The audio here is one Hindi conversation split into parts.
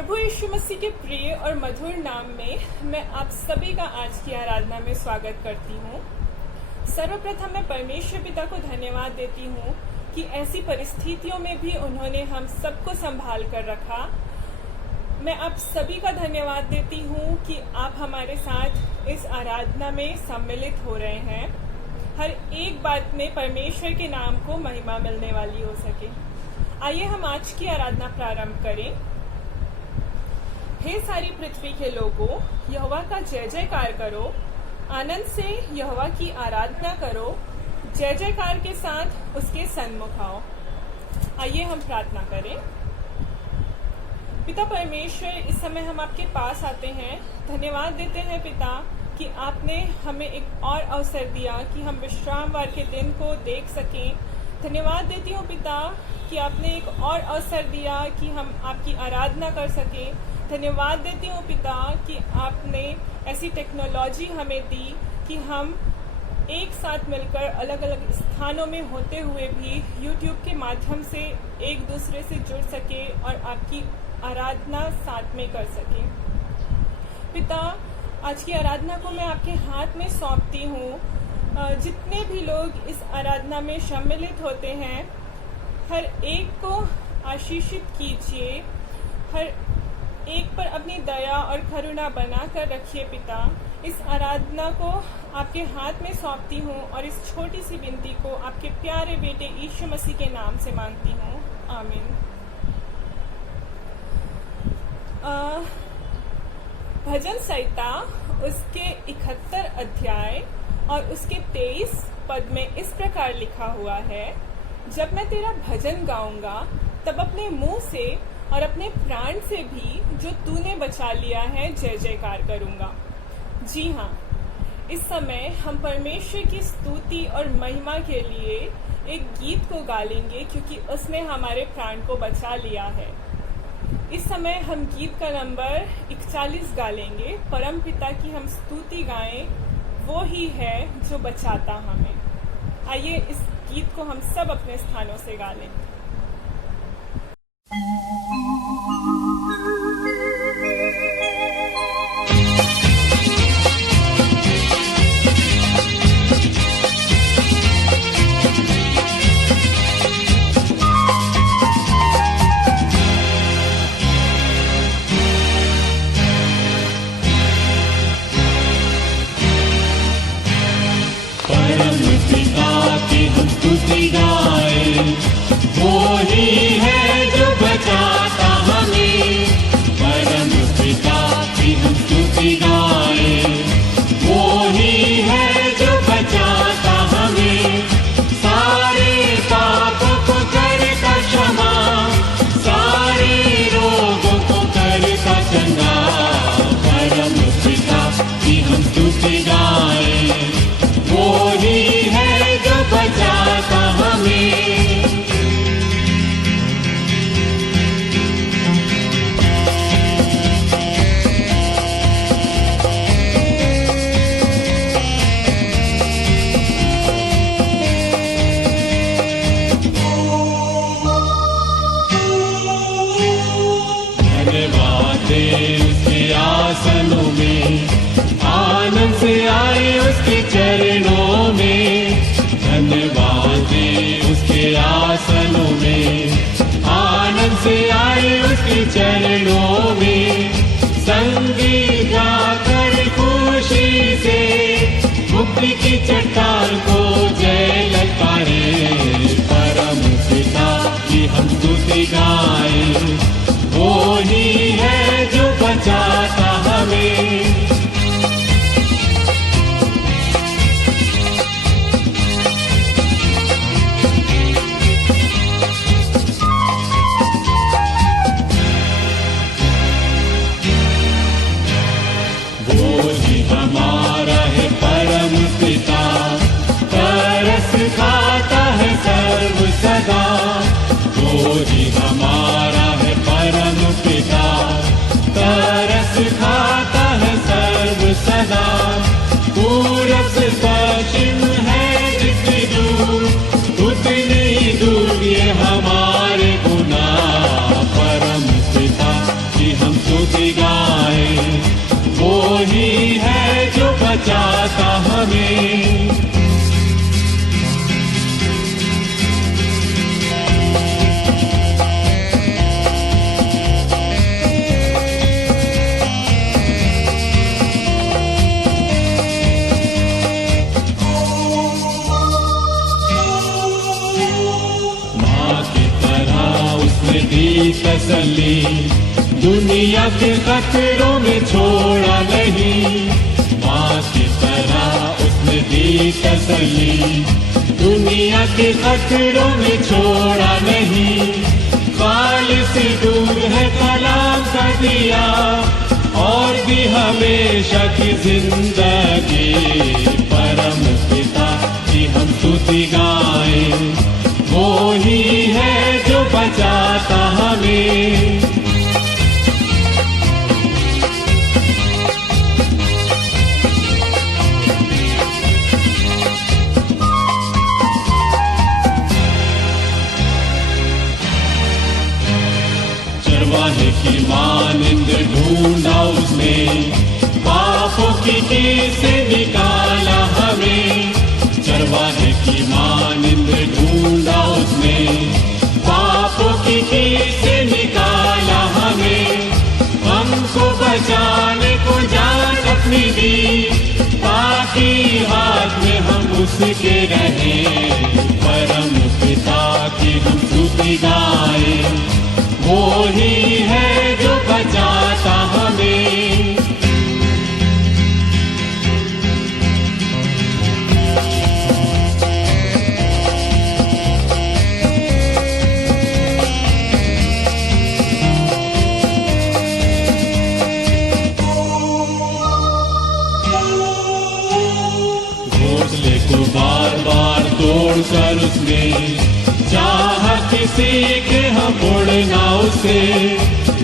प्रभु यीशु मसीह के प्रिय और मधुर नाम में मैं आप सभी का आज की आराधना में स्वागत करती हूँ। सर्वप्रथम मैं परमेश्वर पिता को धन्यवाद देती हूँ कि ऐसी परिस्थितियों में भी उन्होंने हम सबको संभाल कर रखा। मैं आप सभी का धन्यवाद देती हूँ कि आप हमारे साथ इस आराधना में सम्मिलित हो रहे हैं। हर एक बात में परमेश्वर के नाम को महिमा मिलने वाली हो सके। आइए हम आज की आराधना प्रारंभ करें। हे सारी पृथ्वी के लोगों, यहोवा का जय जयकार करो, आनंद से यहोवा की आराधना करो, जय जयकार के साथ उसके सन्मुख आओ। आइए हम प्रार्थना करें। पिता परमेश्वर, इस समय हम आपके पास आते हैं। धन्यवाद देते हैं पिता कि आपने हमें एक और अवसर दिया कि हम विश्रामवार के दिन को देख सकें। धन्यवाद देती हूँ पिता कि आपने एक और अवसर दिया कि हम आपकी आराधना कर सकें। धन्यवाद देती हूँ पिता कि आपने ऐसी टेक्नोलॉजी हमें दी कि हम एक साथ मिलकर अलग अलग स्थानों में होते हुए भी YouTube के माध्यम से एक दूसरे से जुड़ सके और आपकी आराधना साथ में कर सके। पिता, आज की आराधना को मैं आपके हाथ में सौंपती हूँ। जितने भी लोग इस आराधना में सम्मिलित होते हैं, हर एक को आशीषित कीजिए, हर एक पर अपनी दया और करुणा बना कर रखिए पिता। इस आराधना को आपके हाथ में सौंपती हूँ और इस छोटी सी विनती को आपके प्यारे बेटे यीशु मसीह के नाम से मांगती हूँ, आमीन। भजन संहिता उसके 71 अध्याय और उसके 23 पद में इस प्रकार लिखा हुआ है, जब मैं तेरा भजन गाऊंगा तब अपने मुंह से और अपने प्राण से भी जो तूने बचा लिया है जय जयकार करूंगा। जी हाँ, इस समय हम परमेश्वर की स्तुति और महिमा के लिए एक गीत को गा लेंगे क्योंकि उसने हमारे प्राण को बचा लिया है। इस समय हम गीत का नंबर 41 गा लेंगे। परम पिता की हम स्तुति गाएं, वो ही है जो बचाता हमें। आइए इस गीत को हम सब अपने स्थानों से गा लें। वो ही है जो बचाता हमें। परम पिता की हम स्तुति गाएं, वो ही है जो बचाता हमें। सारे पापों को करता क्षमा, सारे रोगों को करता चंगा। परम पिता की हम स्तुति गाएं, वो ही है जो बचाता हमें। उसके आसनों में आनंद से आए उसके चरणों में। धन्यवाद दे उसके आसनों में आनंद से आए उसके चरणों में। संगीत गाकर खुशी से मुक्ति की चट्टान को जय ललकारे। परम पिता की हम स्तुति गाएं, वो ही है जो बचाता हमें। वो ही हमारा है परम पिता, तरस खाता है सर्व सदा। वो ही हमारा है परम पिता, तरस खाता है सर्व सदा। पूरब से पश्चिम है जितनी दूर, उतनी ही दूर ये हमारे गुनाह। परम पिता की हम उसने दी तसल्ली, दुनिया के खतरों में छोड़ा नहीं। माँ की तरह उसने दी तसल्ली, दुनिया के खतरों में छोड़ा नहीं। काल से दूर है कलाम का दिया, और भी हमेशा की जिंदगी। परम पिता की हम स्तुति गाएं, वो ही है जो बचाता हमें। चरवाहे की मानिंद ढूंढा उसने, पापों की कील से निकाला हमें। चरवाहे की मानिंद ढूंढा उसने, पापों की कील से निकाला हमें। हमको बचाने को जान अपनी दी, ताकि हाथ में हम उसके रहें। परम पिता की हम स्तुति गाएं, वो ही है जो बचाता हमें। घोंसले को बार बार तोड़कर उसने, चाहा किसी के हम उड़ना उसे।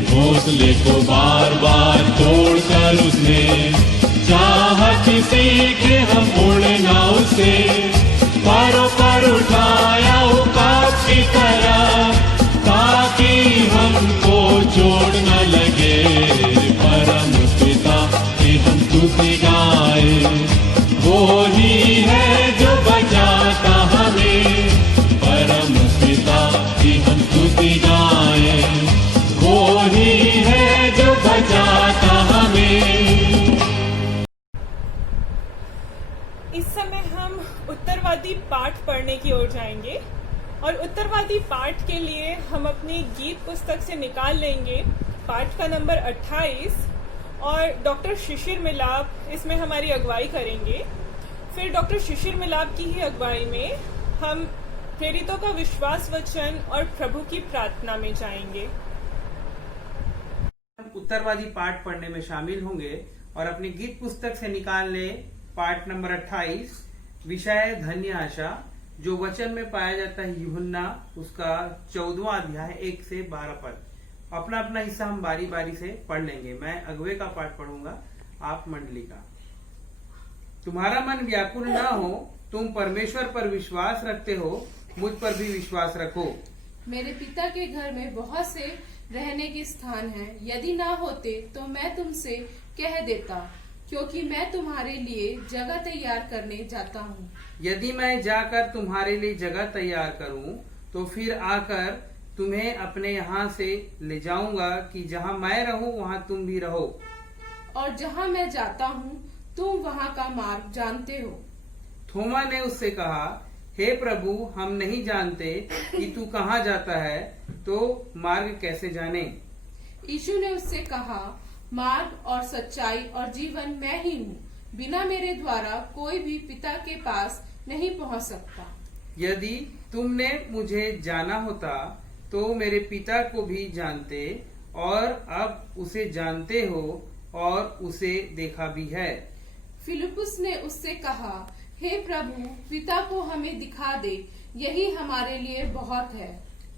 घोंसले को बार बार तोड़कर उसने, चाहा किसी के हम उड़ना उसे। पारों पर उठाया उकाब की तरह, ताकि हमको चोट न लगे। परम पिता की हम स्तुति गाएं, वो ही है जो बचाता हमें। परम पिता की हम स्तुति गाएं, वो ही है जो बचाता हमें। इस समय हम उत्तरवादी पाठ पढ़ने की ओर जाएंगे, और उत्तरवादी पाठ के लिए हम अपनी गीत पुस्तक से निकाल लेंगे पाठ का नंबर 28, और डॉक्टर शिशिर मिलाप इसमें हमारी अगुवाई करेंगे। फिर डॉक्टर शिशिर मिलाप की ही अगुवाई में हम प्रेरितों का विश्वास वचन और प्रभु की प्रार्थना में जाएंगे। उत्तरवादी पाठ पढ़ने में शामिल होंगे और अपनी गीत पुस्तक से निकाल ले पाठ नंबर 28, विषय धन्य आशा, जो वचन में पाया जाता है यूहन्ना उसका 14वां अध्याय 1 से 12 पद। अपना अपना हिस्सा हम बारी बारी से पढ़ लेंगे। मैं अगुवे का पाठ पढ़ूंगा, आप मंडली का। तुम्हारा मन व्याकुल ना हो, तुम परमेश्वर पर विश्वास रखते हो, मुझ पर भी विश्वास रखो। मेरे पिता के घर में बहुत से रहने के स्थान हैं। यदि ना होते तो मैं तुमसे कह देता, क्योंकि मैं तुम्हारे लिए जगह तैयार करने जाता हूँ। यदि मैं जाकर तुम्हारे लिए जगह तैयार करूँ, तो फिर आकर तुम्हें अपने यहाँ से ले जाऊंगा, कि जहाँ मैं रहूँ वहाँ तुम भी रहो। और जहाँ मैं जाता हूँ तुम वहाँ का मार्ग जानते हो। थोमा ने उससे कहा, हे प्रभु, हम नहीं जानते कि तू कहाँ जाता है, तो मार्ग कैसे जाने? यीशु ने उससे कहा, मार्ग और सच्चाई और जीवन मैं ही हूँ। बिना मेरे द्वारा कोई भी पिता के पास नहीं पहुँच सकता। यदि तुमने मुझे जाना होता तो मेरे पिता को भी जानते, और अब उसे जानते हो और उसे देखा भी है। फिलिपुस ने उससे कहा, हे प्रभु, पिता को हमें दिखा दे, यही हमारे लिए बहुत है।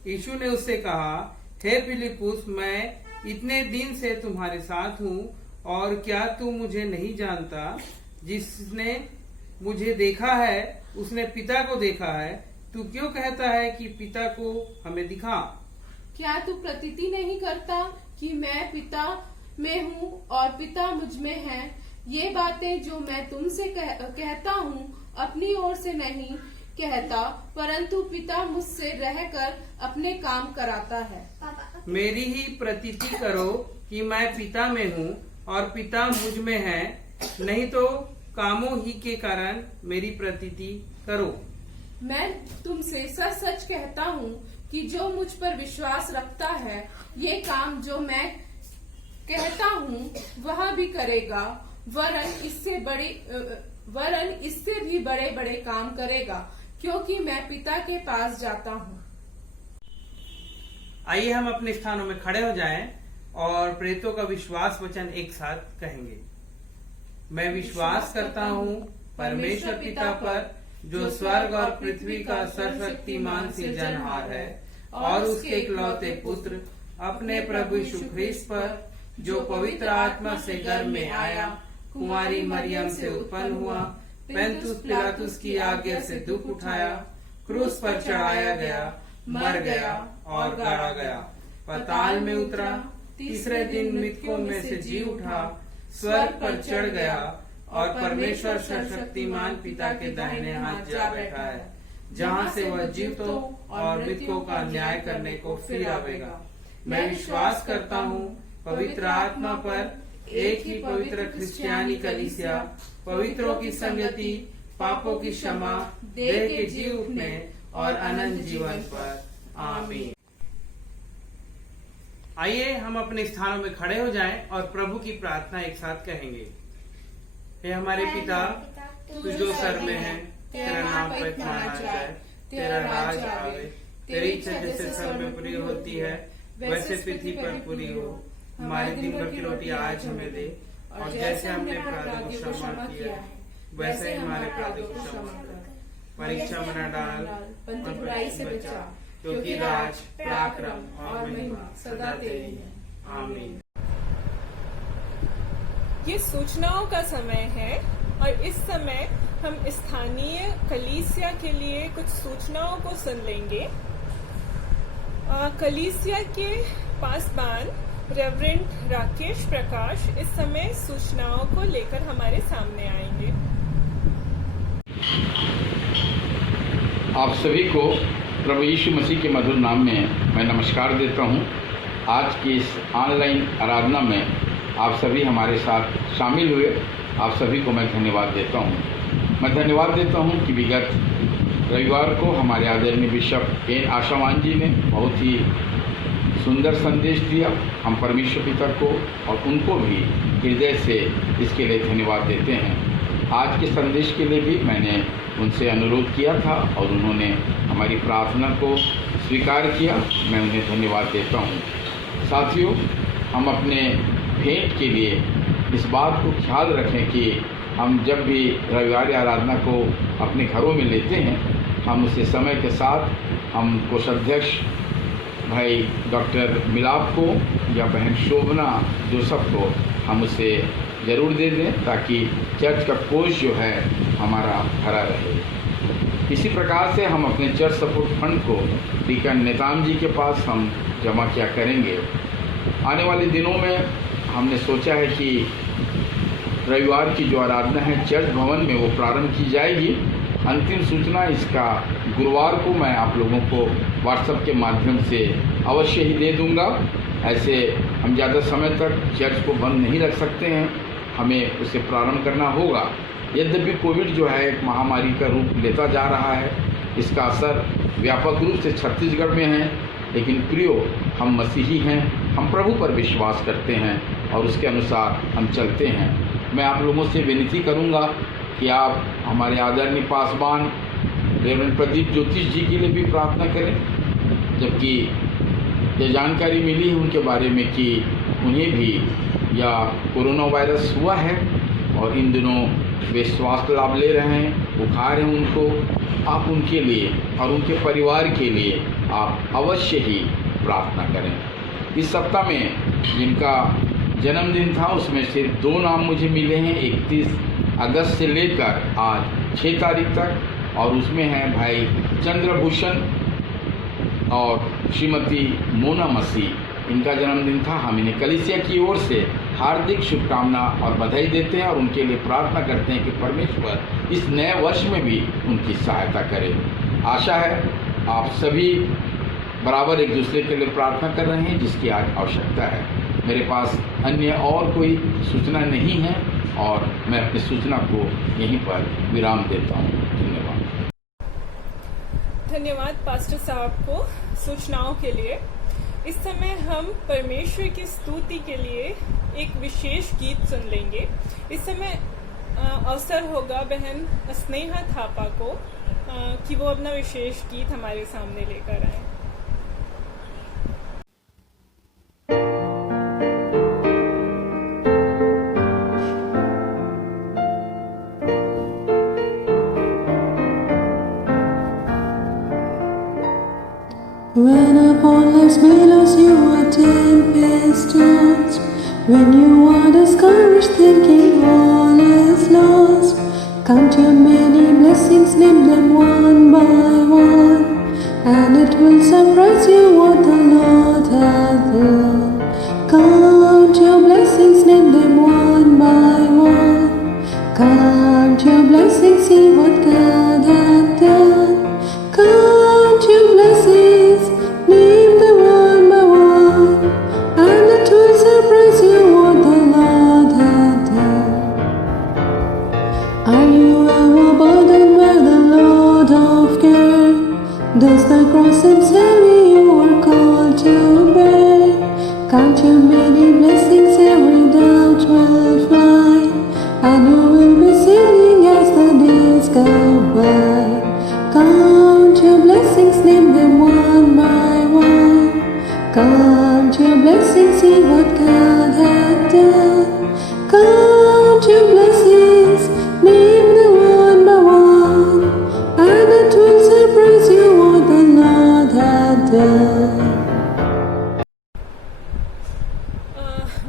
यीशु ने उससे कहा, हे फिलिपुस, मैं इतने दिन से तुम्हारे साथ हूँ, और क्या तू मुझे नहीं जानता? जिसने मुझे देखा है उसने पिता को देखा है। तू क्यों कहता है कि पिता को हमें दिखा? क्या तू प्रतीति नहीं करता कि मैं पिता में हूँ और पिता मुझ में है? ये बातें जो मैं तुमसे कहता हूँ अपनी ओर से नहीं कहता, परंतु पिता मुझसे रहकर अपने काम कराता है। मेरी ही प्रतीति करो कि मैं पिता में हूँ और पिता मुझ में है, नहीं तो कामों ही के कारण मेरी प्रतीति करो। मैं तुमसे सच सच कहता हूँ कि जो मुझ पर विश्वास रखता है ये काम जो मैं कहता हूँ वह भी करेगा, वरन इससे भी बड़े बड़े काम करेगा, क्योंकि मैं पिता के पास जाता हूँ। आइए हम अपने स्थानों में खड़े हो जाएं और प्रेरितों का विश्वास वचन एक साथ कहेंगे। मैं विश्वास करता हूँ परमेश्वर पिता पर, जो स्वर्ग और पृथ्वी का सर्वशक्तिमान सृजनहार है, और उसके इकलौते पुत्र अपने प्रभु यीशु ख्रीस्त पर, जो पवित्र आत्मा से गर्भ में आया, कुंवारी मरियम से उत्पन्न हुआ, पेंतुस पिलातुस की आज्ञा से दुख उठाया, क्रूस पर चढ़ाया गया, मर गया और गाड़ा गया, पाताल में उतरा, तीसरे दिन मृतकों में से जी उठा, स्वर्ग पर चढ़ गया और परमेश्वर सर्वशक्तिमान पिता के दाहिने हाथ जा बैठा है, जहाँ से वह जीवितों और मृतकों का न्याय करने को फिर आवेगा। मैं विश्वास करता हूँ पवित्र आत्मा पर, एक ही पवित्र क्रिश्चियानी कलीसिया, पवित्रों की संगति, पापों की क्षमा, देह के जी उठने और अनंत जीवन पर। आमीन। आइए हम अपने स्थानों में खड़े हो जाएं और प्रभु की प्रार्थना एक साथ कहेंगे। हे हमारे पिता, तू जो स्वर्ग में है, तेरा नाम पवित्र माना जाए, तेरा राज आवे, तेरी इच्छा जैसे स्वर्ग में पूरी होती है वैसे पृथ्वी पर पूरी हो। हमारे दिन भर की रोटी आज हमें दे, और जैसे हमने अपराधियों को क्षमा किया वैसे ही हमारे अपराधियों को क्षमा कर, परीक्षा में न डाल पर बुराई से बचा, क्योंकि राज, पराक्रम और महिमा सदा तेरी है। आमीन। ये सूचनाओं का समय है और इस समय हम स्थानीय कलीसिया के लिए कुछ सूचनाओं को सुन लेंगे। कलीसिया के पासबान रेवरेंड राकेश प्रकाश इस समय सूचनाओं को लेकर हमारे सामने आएंगे। आप सभी को प्रभु यीशु मसीह के मधुर नाम में मैं नमस्कार देता हूं। आज की इस ऑनलाइन आराधना में आप सभी हमारे साथ शामिल हुए, आप सभी को मैं धन्यवाद देता हूं। मैं धन्यवाद देता हूं कि विगत रविवार को हमारे आदरणीय बिशप एन आशावान जी ने बहुत ही सुंदर संदेश दिया। हम परमेश्वर पिता को और उनको भी हृदय से इसके लिए धन्यवाद देते हैं। आज के संदेश के लिए भी मैंने उनसे अनुरोध किया था और उन्होंने हमारी प्रार्थना को स्वीकार किया। मैं उन्हें धन्यवाद देता हूँ। साथियों, हम अपने भेंट के लिए इस बात को ख्याल रखें कि हम जब भी रविवार आराधना को अपने घरों में लेते हैं, हम उसे समय के साथ हम कोषाध्यक्ष भाई डॉक्टर मिलाप को या बहन शोभना जोसफ को हम उसे ज़रूर दे दें, ताकि चर्च का कोष जो है हमारा भरा रहे। इसी प्रकार से हम अपने चर्च सपोर्ट फंड को डीकन नेताम जी के पास हम जमा किया करेंगे। आने वाले दिनों में हमने सोचा है कि रविवार की जो आराधना है चर्च भवन में वो प्रारंभ की जाएगी। अंतिम सूचना इसका गुरुवार को मैं आप लोगों को व्हाट्सएप के माध्यम से अवश्य ही दे दूंगा। ऐसे हम ज़्यादा समय तक चर्च को बंद नहीं रख सकते हैं, हमें उसे प्रारंभ करना होगा। यद्यपि कोविड जो है एक महामारी का रूप लेता जा रहा है, इसका असर व्यापक रूप से छत्तीसगढ़ में है, लेकिन प्रियो, हम मसीही हैं, हम प्रभु पर विश्वास करते हैं और उसके अनुसार हम चलते हैं। मैं आप लोगों से विनती करूंगा कि आप हमारे आदरणीय पासवान रेवरेंड प्रदीप ज्योतिष जी के लिए भी प्रार्थना करें, जबकि ये जानकारी मिली है उनके बारे में कि उन्हें भी या कोरोना वायरस हुआ है और इन दिनों वे स्वास्थ्य लाभ ले रहे हैं, बुखार है उनको। आप उनके लिए और उनके परिवार के लिए आप अवश्य ही प्रार्थना करें। इस सप्ताह में जिनका जन्मदिन था उसमें से 2 नाम मुझे मिले हैं, 31 अगस्त से लेकर आज 6 तारीख तक, और उसमें हैं भाई चंद्रभूषण और श्रीमती मोना मसीह। इनका जन्मदिन था। हम इन्हें कलीसिया की ओर से हार्दिक शुभकामना और बधाई देते हैं और उनके लिए प्रार्थना करते हैं कि परमेश्वर इस नए वर्ष में भी उनकी सहायता करे। आशा है आप सभी बराबर एक दूसरे के लिए प्रार्थना कर रहे हैं, जिसकी आज आवश्यकता है। मेरे पास अन्य और कोई सूचना नहीं है और मैं अपनी सूचना को यहीं पर विराम देता हूँ। धन्यवाद। धन्यवाद पास्टर साहब को सूचनाओं के लिए। इस समय हम परमेश्वर की स्तुति के लिए एक विशेष गीत सुन लेंगे। इस समय अवसर होगा बहन स्नेहा थापा को कि वो अपना विशेष गीत हमारे सामने लेकर आए। When upon life's billows you are tempest-tossed, when you are discouraged thinking all is lost, count your many blessings, name them one by one, and it will surprise you what the Lord hath done. Count your blessings, name them one by one, count your blessings, see what God hath done. Count your blessings, name them one by one, and it will surprise you what the Lord hath done. Are you ever burdened by the load of care? Does the cross seem heavy you are called to bear? Count your many blessings, every doubt will fly, and you will be singing as the days go by. Count your blessings, name them one by one. Count your blessings, see what God hath done. Count your blessings, name them one by one, and it will surprise you what the Lord hath done.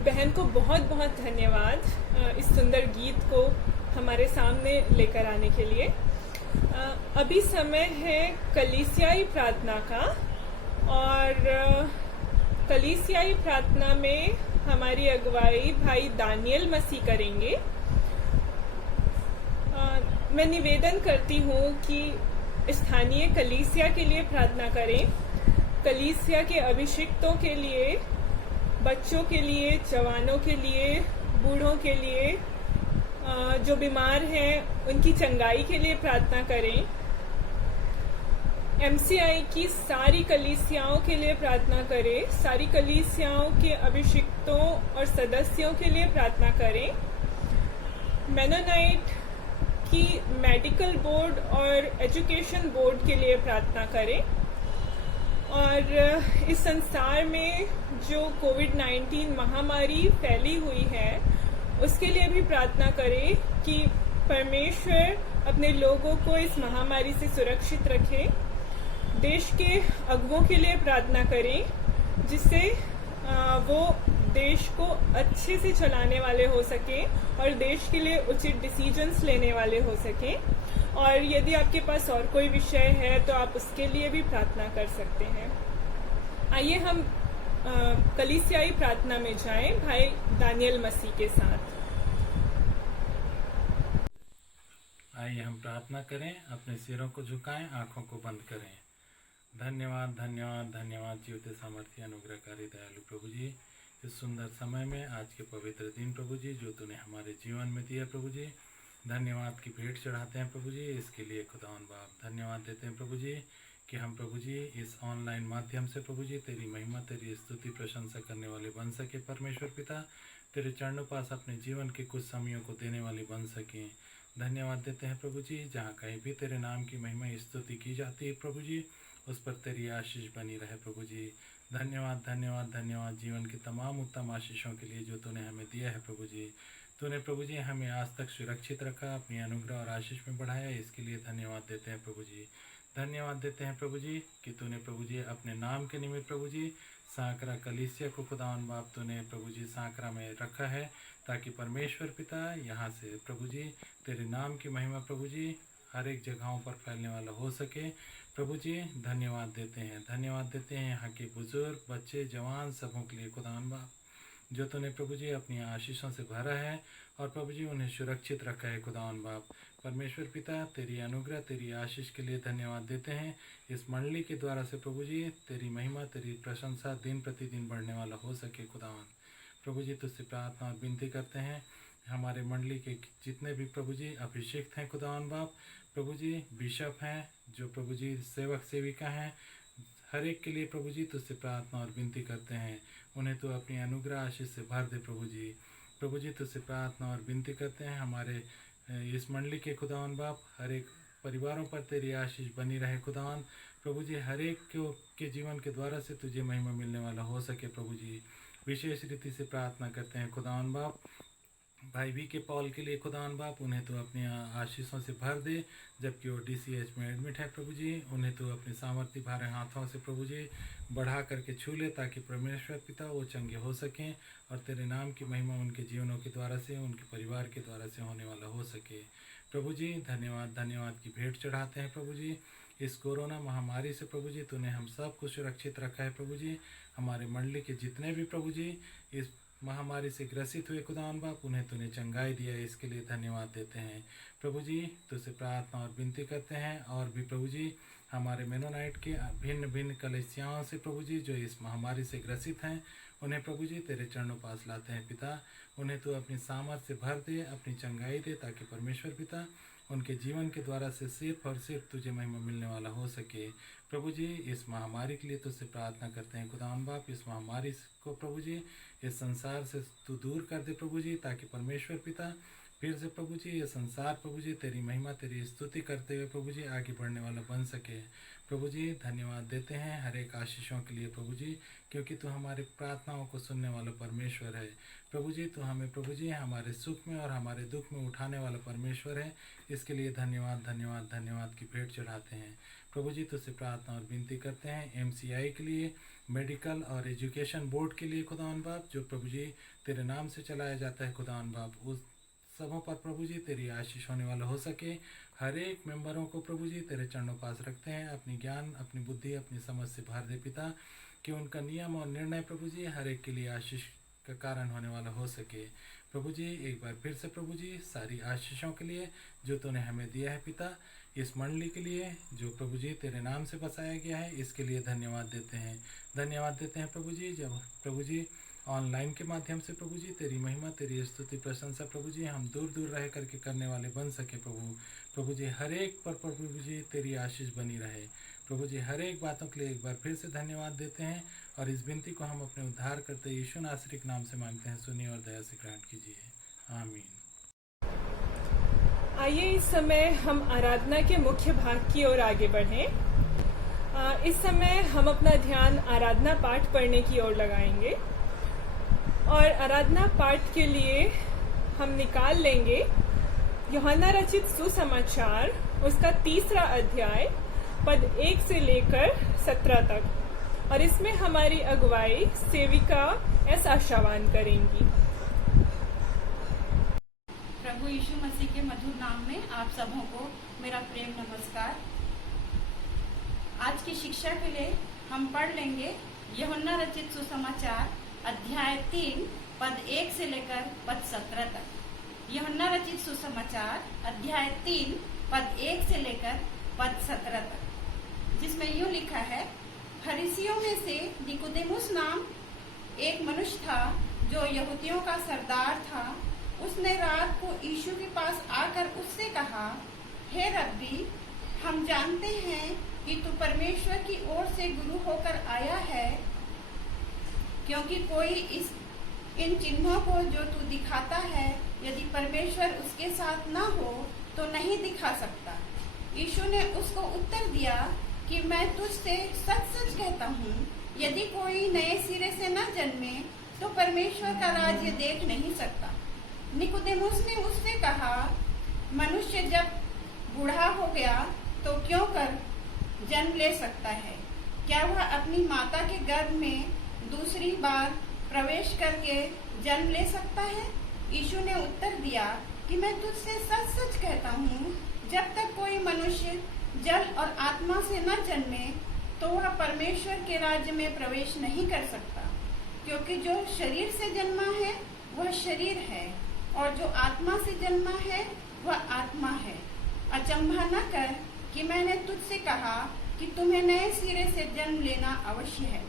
बहन को बहुत बहुत धन्यवाद इस सुंदर गीत को हमारे सामने लेकर आने के लिए। अभी समय है कलीसियाई प्रार्थना का, और कलीसियाई प्रार्थना में हमारी अगुवाई भाई दानियल मसीह करेंगे। मैं निवेदन करती हूँ कि स्थानीय कलीसिया के लिए प्रार्थना करें, कलीसिया के अभिषिक्तों के लिए, बच्चों के लिए, जवानों के लिए, बूढ़ों के लिए, जो बीमार हैं उनकी चंगाई के लिए प्रार्थना करें। एमसीआई की सारी कलीसियाओं के लिए प्रार्थना करें, सारी कलीसियाओं के अभिषिक्तों और सदस्यों के लिए प्रार्थना करें। मेनोनाइट की मेडिकल बोर्ड और एजुकेशन बोर्ड के लिए प्रार्थना करें, और इस संसार में जो कोविड-19 महामारी फैली हुई है उसके लिए भी प्रार्थना करें कि परमेश्वर अपने लोगों को इस महामारी से सुरक्षित रखे। देश के अगुवों के लिए प्रार्थना करें जिससे वो देश को अच्छे से चलाने वाले हो सकें और देश के लिए उचित डिसीजंस लेने वाले हो सकें। और यदि आपके पास और कोई विषय है तो आप उसके लिए भी प्रार्थना कर सकते हैं। आइए हम कलीसियाई प्रार्थना में जाएं भाई दानियल मसीह के साथ। आइए हम प्रार्थना करें, अपने सिरों को झुकाएं, आंखों को बंद करें। धन्यवाद धन्यवाद धन्यवाद जीवित सामर्थ्य अनुग्रहकारी दयालु प्रभु जी, इस सुंदर समय में आज के पवित्र दिन प्रभु जी जो तूने हमारे जीवन में दिया प्रभु जी, धन्यवाद की भेंट चढ़ाते हैं प्रभु जी। इसके लिए खुदावन बाप धन्यवाद देते हैं प्रभु जी कि हम प्रभु जी इस ऑनलाइन माध्यम से प्रभु जी तेरी महिमा, तेरी स्तुति, प्रशंसा करने वाले बन सके। परमेश्वर पिता, तेरे चरणों पास अपने जीवन के कुछ समयों को देने वाले बन सकें। धन्यवाद देते हैं प्रभु जी, जहाँ कहीं भी तेरे नाम की महिमा स्तुति की जाती है प्रभु जी, उस पर तेरी आशीष बनी रहे प्रभु जी। धन्यवाद धन्यवाद धन्यवाद जीवन की तमाम उत्तम आशीषों के लिए जो तूने हमें दिया है प्रभु जी। तूने प्रभु जी हमें आज तक सुरक्षित रखा, अपनी अनुग्रह और आशीष में बढ़ाया, इसके लिए धन्यवाद देते हैं प्रभु जी। धन्यवाद देते हैं प्रभु जी कि तूने प्रभु जी अपने नाम के निमित्त प्रभु जी सांकरा कलीसिया को खुदावन बाप तूने प्रभु जी सांकरा में रखा है, ताकि परमेश्वर पिता यहाँ से प्रभु जी तेरे नाम की महिमा प्रभु जी हर एक जगहों पर फैलने वाला हो सके प्रभु जी। धन्यवाद देते हैं, धन्यवाद देते हैं यहाँ के बुजुर्ग, बच्चे, जवान सबों के लिए खुदावन बाप जो तूने प्रभु जी अपनी आशीषों से भरा है और प्रभु जी उन्हें सुरक्षित रखा है खुदावन बाप। परमेश्वर पिता तेरी अनुग्रह, तेरी आशीष के लिए धन्यवाद देते हैं। इस मंडली के द्वारा से प्रभु जी तेरी महिमा, तेरी प्रशंसा दिन प्रतिदिन बढ़ने वाला हो सके खुदावन। प्रभु जी तुझसे प्रार्थना और विनती करते हैं, हमारे मंडली के जितने भी प्रभु जी अभिषेक हैं खुदावन बाप, प्रभु जी बिशप हैं, जो प्रभु जी सेवक सेविका हैं, हर एक के लिए प्रभु जी तुझसे प्रार्थना और विनती करते हैं, उन्हें तो अपनी अनुग्रह आशीष से भर दे प्रभु जी। प्रभु जी तुझसे प्रार्थना और विनती करते हैं, हमारे इस मंडली के खुदावन बाप हर एक परिवारों पर तेरी आशीष बनी रहे खुदावन। प्रभु जी हर एक के जीवन के द्वारा से तुझे महिमा मिलने वाला हो सके प्रभु जी। विशेष रीति से प्रार्थना करते हैं खुदावन बाप भाई भी के पॉल के लिए खुदावन बाप, उन्हें तो अपनी आशीषों से भर दे, जबकि वो DCH में एडमिट है प्रभु जी। उन्हें तो अपने सामर्थ्य भारे हाथों से प्रभु जी बढ़ा करके छू ले, ताकि परमेश्वर पिता वो चंगे हो सकें और तेरे नाम की महिमा उनके जीवनों के द्वारा से, उनके परिवार के द्वारा से होने वाला हो सके प्रभु जी। धन्यवाद की भेंट चढ़ाते हैं प्रभु जी। इस कोरोना महामारी से प्रभु जी तूने हम सब को सुरक्षित रखा है प्रभु जी। हमारे मंडली के जितने भी प्रभु जी इस महामारी से ग्रसित हुए खुदावन बाप, उन्हें तूने चंगाई दिया है, इसके लिए धन्यवाद देते हैं प्रभु जी। तुझसे प्रार्थना और विनती करते हैं और भी प्रभु जी हमारे मेनोनाइट के भिन्न भिन्न कलीसियाओं से प्रभु जी जो इस महामारी से ग्रसित हैं, उन्हें प्रभु जी तेरे चरणों पास लाते हैं पिता। उन्हें तू अपनी सामर्थ से भर दे, अपनी चंगाई दे, ताकि परमेश्वर पिता उनके जीवन के द्वारा से सिर्फ और सिर्फ तुझे महिमा मिलने वाला हो सके प्रभु जी। इस महामारी के लिए तुझसे प्रार्थना करते हैं खुदावन बाप, इस महामारी को प्रभु जी इस संसार से तू दूर कर दे प्रभु जी, ताकि परमेश्वर पिता फिर से प्रभु जी ये संसार प्रभु जी तेरी महिमा तेरी स्तुति करते हुए प्रभु जी आगे बढ़ने वाला बन सके प्रभु जी। धन्यवाद देते हैं हर एक आशीषों के लिए प्रभु जी, क्योंकि तू हमारे प्रार्थनाओं को सुनने वाला परमेश्वर है प्रभु जी। तू हमें प्रभु जी हमारे सुख में और हमारे दुख में उठाने वाला परमेश्वर है, इसके लिए धन्यवाद की भेंट चढ़ाते हैं प्रभु जी। तुझसे प्रार्थना और विनती करते हैं MCI के लिए, मेडिकल और एजुकेशन बोर्ड के लिए खुदावन बाप, जो प्रभु जी तेरे नाम से चलाया जाता है खुदावन बाप, उस सबों पर प्रभु जी तेरी आशीष होने वाला हो सके। हर एक मेंबरों को प्रभु जी तेरे चरणों पास रखते हैं, अपनी ज्ञान अपनी बुद्धि अपनी समझ से भर दे पिता, कि उनका नियम और निर्णय प्रभु जी हर एक के लिए आशीष का कारण होने वाला हो सके प्रभु जी। एक बार फिर से प्रभु जी सारी आशीषों के लिए जो तूने हमें दिया है पिता, इस मंडली के लिए जो प्रभु जी तेरे नाम से बसाया गया है, इसके लिए धन्यवाद देते हैं प्रभु जी। जब प्रभु जी ऑनलाइन के माध्यम से प्रभु जी तेरी महिमा तेरी स्तुति प्रशंसा प्रभु जी हम दूर दूर रह करके करने वाले बन सके प्रभु जी। हर एक पर प्रभु जी तेरी आशीष बनी रहे प्रभु जी। हर एक बातों के लिए एक बार फिर से धन्यवाद देते हैं और इस विनती को हम अपने उद्धार करते यीशु नासरी के नाम से मांगते हैं, सुनिए और दया से ग्रहण कीजिए, आमीन। आइए इस समय हम आराधना के मुख्य भाग की ओर आगे बढ़ें। इस समय हम अपना ध्यान आराधना पाठ पढ़ने की ओर लगाएंगे और आराधना पाठ के लिए हम निकाल लेंगे यूहन्ना रचित सुसमाचार उसका 3 अध्याय पद 1 से लेकर 17 तक, और इसमें हमारी अगुवाई सेविका एस आशावान करेंगी। प्रभु यीशु मसीह के मधुर नाम में आप सबों को मेरा प्रेम नमस्कार। आज की शिक्षा के लिए हम पढ़ लेंगे यूहन्ना रचित सुसमाचार अध्याय 3 पद 1 से लेकर पद 17 तक। यूहन्ना रचित सुसमाचार अध्याय 3 पद 1 से लेकर पद 17 तक, जिसमें यूं लिखा है, फरीसियों में से निकोदेमुस नाम एक मनुष्य था जो यहूदियों का सरदार था। उसने रात को यीशु के पास आकर उससे कहा, हे रब्बी, हम जानते हैं कि तू परमेश्वर की ओर से गुरु होकर आया है, क्योंकि कोई इन चिन्हों को जो तू दिखाता है, यदि परमेश्वर उसके साथ न हो तो नहीं दिखा सकता। यीशु ने उसको उत्तर दिया कि मैं तुझसे सच सच कहता हूँ, यदि कोई नए सिरे से न जन्मे तो परमेश्वर का राज्य देख नहीं सकता। निकोदेमुस ने उससे कहा, मनुष्य जब बूढ़ा हो गया तो क्यों कर जन्म ले सकता है? क्या वह अपनी माता के गर्भ में दूसरी बार प्रवेश करके जन्म ले सकता है? यीशु ने उत्तर दिया कि मैं तुझसे सच सच कहता हूँ, जब तक कोई मनुष्य जल और आत्मा से न जन्मे तो वह परमेश्वर के राज्य में प्रवेश नहीं कर सकता। क्योंकि जो शरीर से जन्मा है वह शरीर है, और जो आत्मा से जन्मा है वह आत्मा है। अचंभा न कर कि मैंने तुझसे कहा कि तुम्हें नए सिरे से जन्म लेना अवश्य है।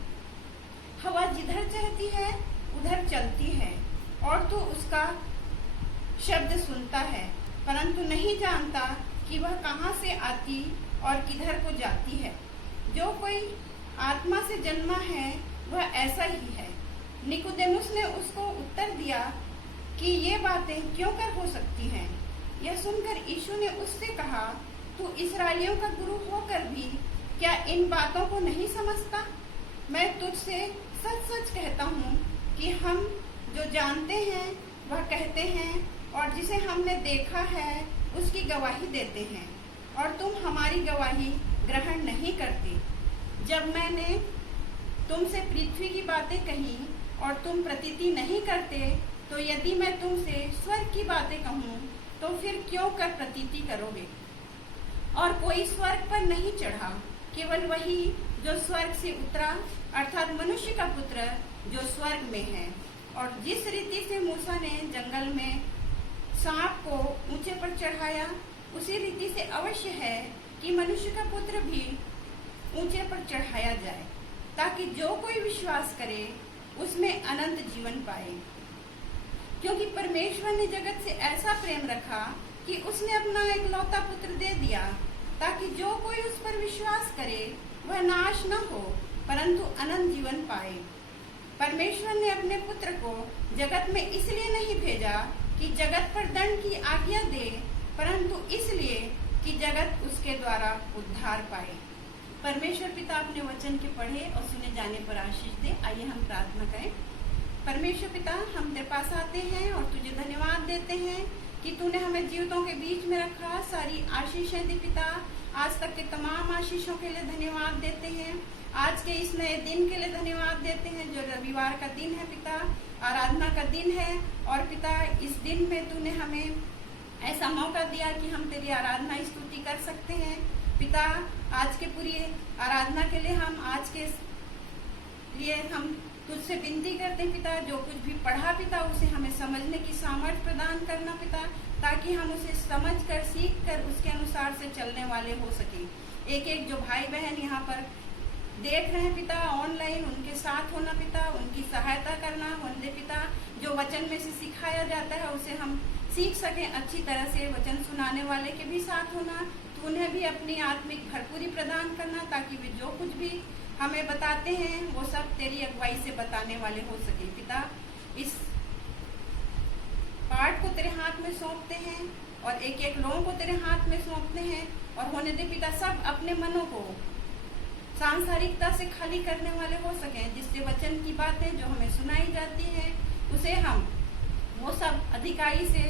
हवा जिधर चलती है उधर चलती है, और तू उसका शब्द सुनता है, परंतु नहीं जानता कि वह कहाँ से आती और किधर को जाती है। जो कोई आत्मा से जन्मा है वह ऐसा ही है। निकोदेमुस ने उसको उत्तर दिया कि ये बातें क्यों कर हो सकती हैं। यह सुनकर यीशु ने उससे कहा, तू इस्राएलियों का गुरु होकर भी क्या इन बातों को नहीं समझता? मैं तुझसे सच सच कहता हूँ कि हम जो जानते हैं वह कहते हैं और जिसे हमने देखा है उसकी गवाही देते हैं, और तुम हमारी गवाही ग्रहण नहीं करते। जब मैंने तुमसे पृथ्वी की बातें कही और तुम प्रतीति नहीं करते, तो यदि मैं तुमसे स्वर्ग की बातें कहूँ तो फिर क्यों कर प्रतीति करोगे? और कोई स्वर्ग पर नहीं चढ़ा, केवल वही जो स्वर्ग से उतरा, अर्थात मनुष्य का पुत्र जो स्वर्ग में है। और जिस रीति से मूसा ने जंगल में सांप को ऊंचे पर चढ़ाया, उसी रीति से अवश्य है कि मनुष्य का पुत्र भी ऊंचे पर चढ़ाया जाए, ताकि जो कोई विश्वास करे उसमें अनंत जीवन पाए। क्योंकि परमेश्वर ने जगत से ऐसा प्रेम रखा कि उसने अपना एकलौता पुत्र दे दिया, ताकि जो कोई उस पर विश्वास करे वह नाश न हो, परंतु अनंत जीवन पाए। परमेश्वर ने अपने पुत्र को जगत में इसलिए नहीं भेजा कि जगत पर दंड की आज्ञा दे, परंतु इसलिए कि जगत उसके द्वारा उद्धार पाए। परमेश्वर पिता अपने वचन के पढ़े और सुने जाने पर आशीष दे। आइए हम प्रार्थना करें। परमेश्वर पिता, हम तेरे पास आते हैं और तुझे धन्यवाद देते हैं कि तूने हमें जीवितों के बीच में रखा। सारी आशीषें दी पिता, आज तक के तमाम आशीषों के लिए धन्यवाद देते हैं। आज के इस नए दिन के लिए धन्यवाद देते हैं जो रविवार का दिन है पिता, आराधना का दिन है। और पिता, इस दिन में तूने हमें ऐसा मौका दिया कि हम तेरी आराधना स्तुति कर सकते हैं। पिता, आज के पूरी आराधना के लिए हम तुझसे विनती करते हैं पिता, जो कुछ भी पढ़ा पिता उसे हमें समझने की सामर्थ्य प्रदान करना पिता, ताकि हम उसे समझकर सीख कर उसके अनुसार से चलने वाले हो सके। एक एक जो भाई बहन यहाँ पर देख रहे हैं पिता ऑनलाइन, उनके साथ होना पिता, उनकी सहायता करना वंदे पिता। जो वचन में से सिखाया जाता है उसे हम सीख सकें अच्छी तरह से। वचन सुनाने वाले के भी साथ होना, तो उन्हें भी अपनी आत्मिक भरपूरी प्रदान करना, ताकि वे जो कुछ भी हमें बताते हैं वो सब तेरी अगुवाई से बताने वाले हो सके पिता। इस पाठ को तेरे हाथ में सौंपते हैं और एक एक लोगों को तेरे हाथ में सौंपते हैं, और होने दे पिता सब अपने मनों को सांसारिकता से खाली करने वाले हो सके, जिससे वचन की बातें जो हमें सुनाई जाती है उसे हम वो सब अधिकारी से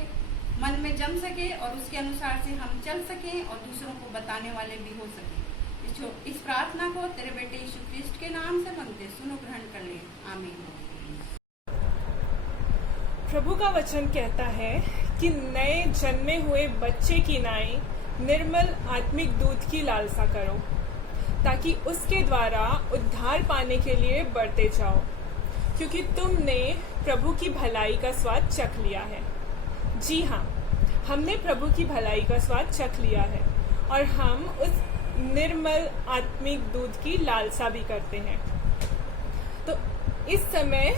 मन में जम सके और उसके अनुसार से हम चल सकें और दूसरों को बताने वाले भी हो सके। इस प्रार्थना को तेरे बेटे यीशु क्रिस्ट के नाम से मांगते, सुनो ग्रहण कर ले, आमीन। प्रभु का वचन कहता है कि नए जन्मे हुए बच्चे की नाई निर्मल आत्मिक दूध की लालसा करो, ताकि उसके द्वारा उद्धार पाने के लिए बढ़ते जाओ, क्योंकि तुमने प्रभु की भलाई का स्वाद चख लिया है। जी हाँ, हमने प्रभु की भलाई का स्वाद चख लिया है और हम उस निर्मल आत्मिक दूध की लालसा भी करते हैं। तो इस समय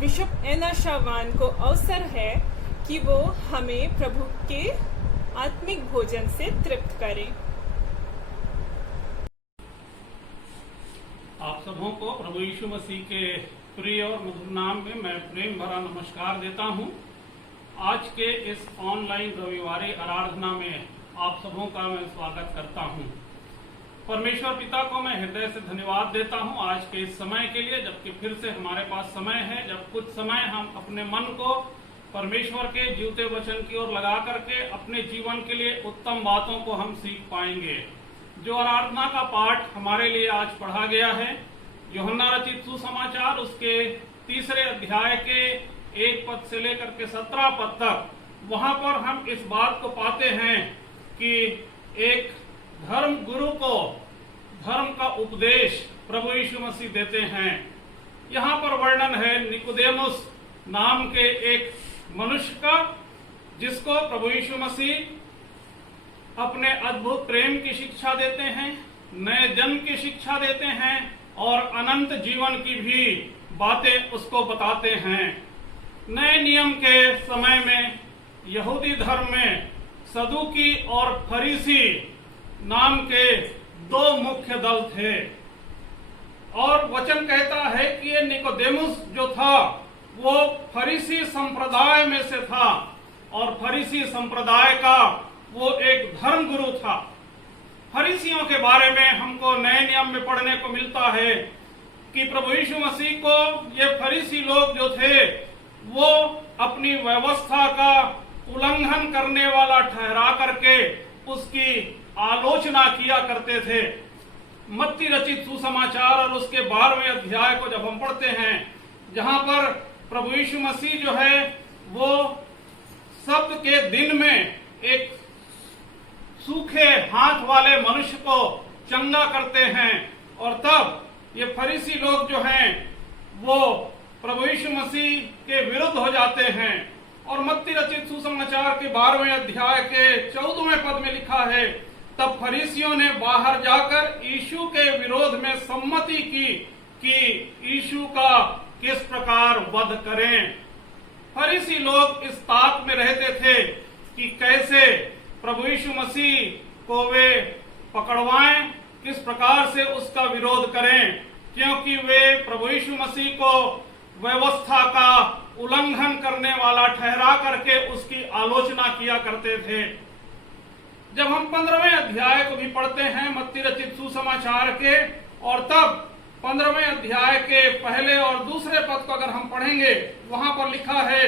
बिशप एना शावान को अवसर है कि वो हमें प्रभु के आत्मिक भोजन से तृप्त करें। आप सबों को प्रभु यीशु मसीह के प्रिय और मधुर नाम में मैं प्रेम भरा नमस्कार देता हूं। आज के इस ऑनलाइन रविवारी आराधना में आप सबों का मैं स्वागत करता हूं। परमेश्वर पिता को मैं हृदय से धन्यवाद देता हूं आज के इस समय के लिए, जबकि फिर से हमारे पास समय है, जब कुछ समय हम अपने मन को परमेश्वर के जीवते वचन की ओर लगा करके अपने जीवन के लिए उत्तम बातों को हम सीख पाएंगे। जो आराधना का पाठ हमारे लिए आज पढ़ा गया है, यूहन्ना रचित सुसमाचार उसके 3 अध्याय के 1 पद से लेकर के 17 पद तक, वहां पर हम इस बात को पाते हैं कि एक धर्म गुरु को धर्म का उपदेश प्रभु यीशु मसीह देते हैं। यहाँ पर वर्णन है निकोदेमुस नाम के एक मनुष्य का, जिसको प्रभु यीशु मसीह अपने अद्भुत प्रेम की शिक्षा देते हैं, नए जन्म की शिक्षा देते हैं और अनंत जीवन की भी बातें उसको बताते हैं। नए नियम के समय में यहूदी धर्म में सदूकी और फरीसी नाम के 2 मुख्य दल थे। और वचन कहता है कि ये निकोदेमुस जो था वो फरीसी संप्रदाय में से था और फरीसी संप्रदाय का वो एक धर्म गुरु था। फरीसियों के बारे में हमको नए नियम में पढ़ने को मिलता है कि प्रभु यीशु मसीह को ये फरीसी लोग जो थे वो अपनी व्यवस्था का उल्लंघन करने वाला ठहरा करके उसकी आलोचना किया करते थे। मत्ती रचित सुसमाचार और उसके 12वें अध्याय को जब हम पढ़ते हैं, जहां पर प्रभु यीशु मसीह जो है वो सब्त के दिन में एक सूखे हाथ वाले मनुष्य को चंगा करते हैं और तब ये फरीसी लोग जो हैं वो प्रभु यीशु मसीह के विरुद्ध हो जाते हैं। और मत्ती रचित सुसमाचार के 12वें अध्याय के 14वें पद में लिखा है, तब फरीसियों ने बाहर जाकर यीशु के विरोध में सम्मति की कि यीशु का किस प्रकार वध करें। फरीसी लोग इस ताक में रहते थे कि कैसे प्रभु यीशु मसीह को वे पकड़वाएं, किस प्रकार से उसका विरोध करें, क्योंकि वे प्रभु यीशु मसीह को व्यवस्था का उल्लंघन करने वाला ठहरा करके उसकी आलोचना किया करते थे। जब हम 15वें अध्याय को भी पढ़ते हैं मत्ती रचित सुसमाचार के, और तब 15वें अध्याय के पहले और दूसरे पद को अगर हम पढ़ेंगे, वहां पर लिखा है,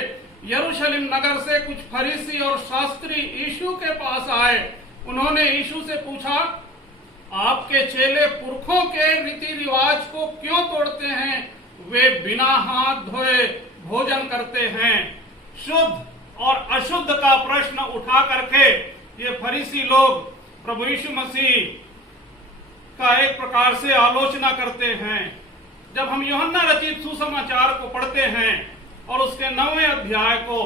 यरूशलेम नगर से कुछ फरीसी और शास्त्री यीशु के पास आए। उन्होंने यीशु से पूछा, आपके चेले पुरखों के रीति रिवाज को क्यों तोड़ते हैं? वे बिना हाथ धोए भोजन करते हैं। शुद्ध और अशुद्ध का प्रश्न उठा करके ये फरीसी लोग प्रभु यीशु मसीह का एक प्रकार से आलोचना करते हैं। जब हम यूहन्ना रचित सुसमाचार को पढ़ते हैं और उसके 9वें अध्याय को,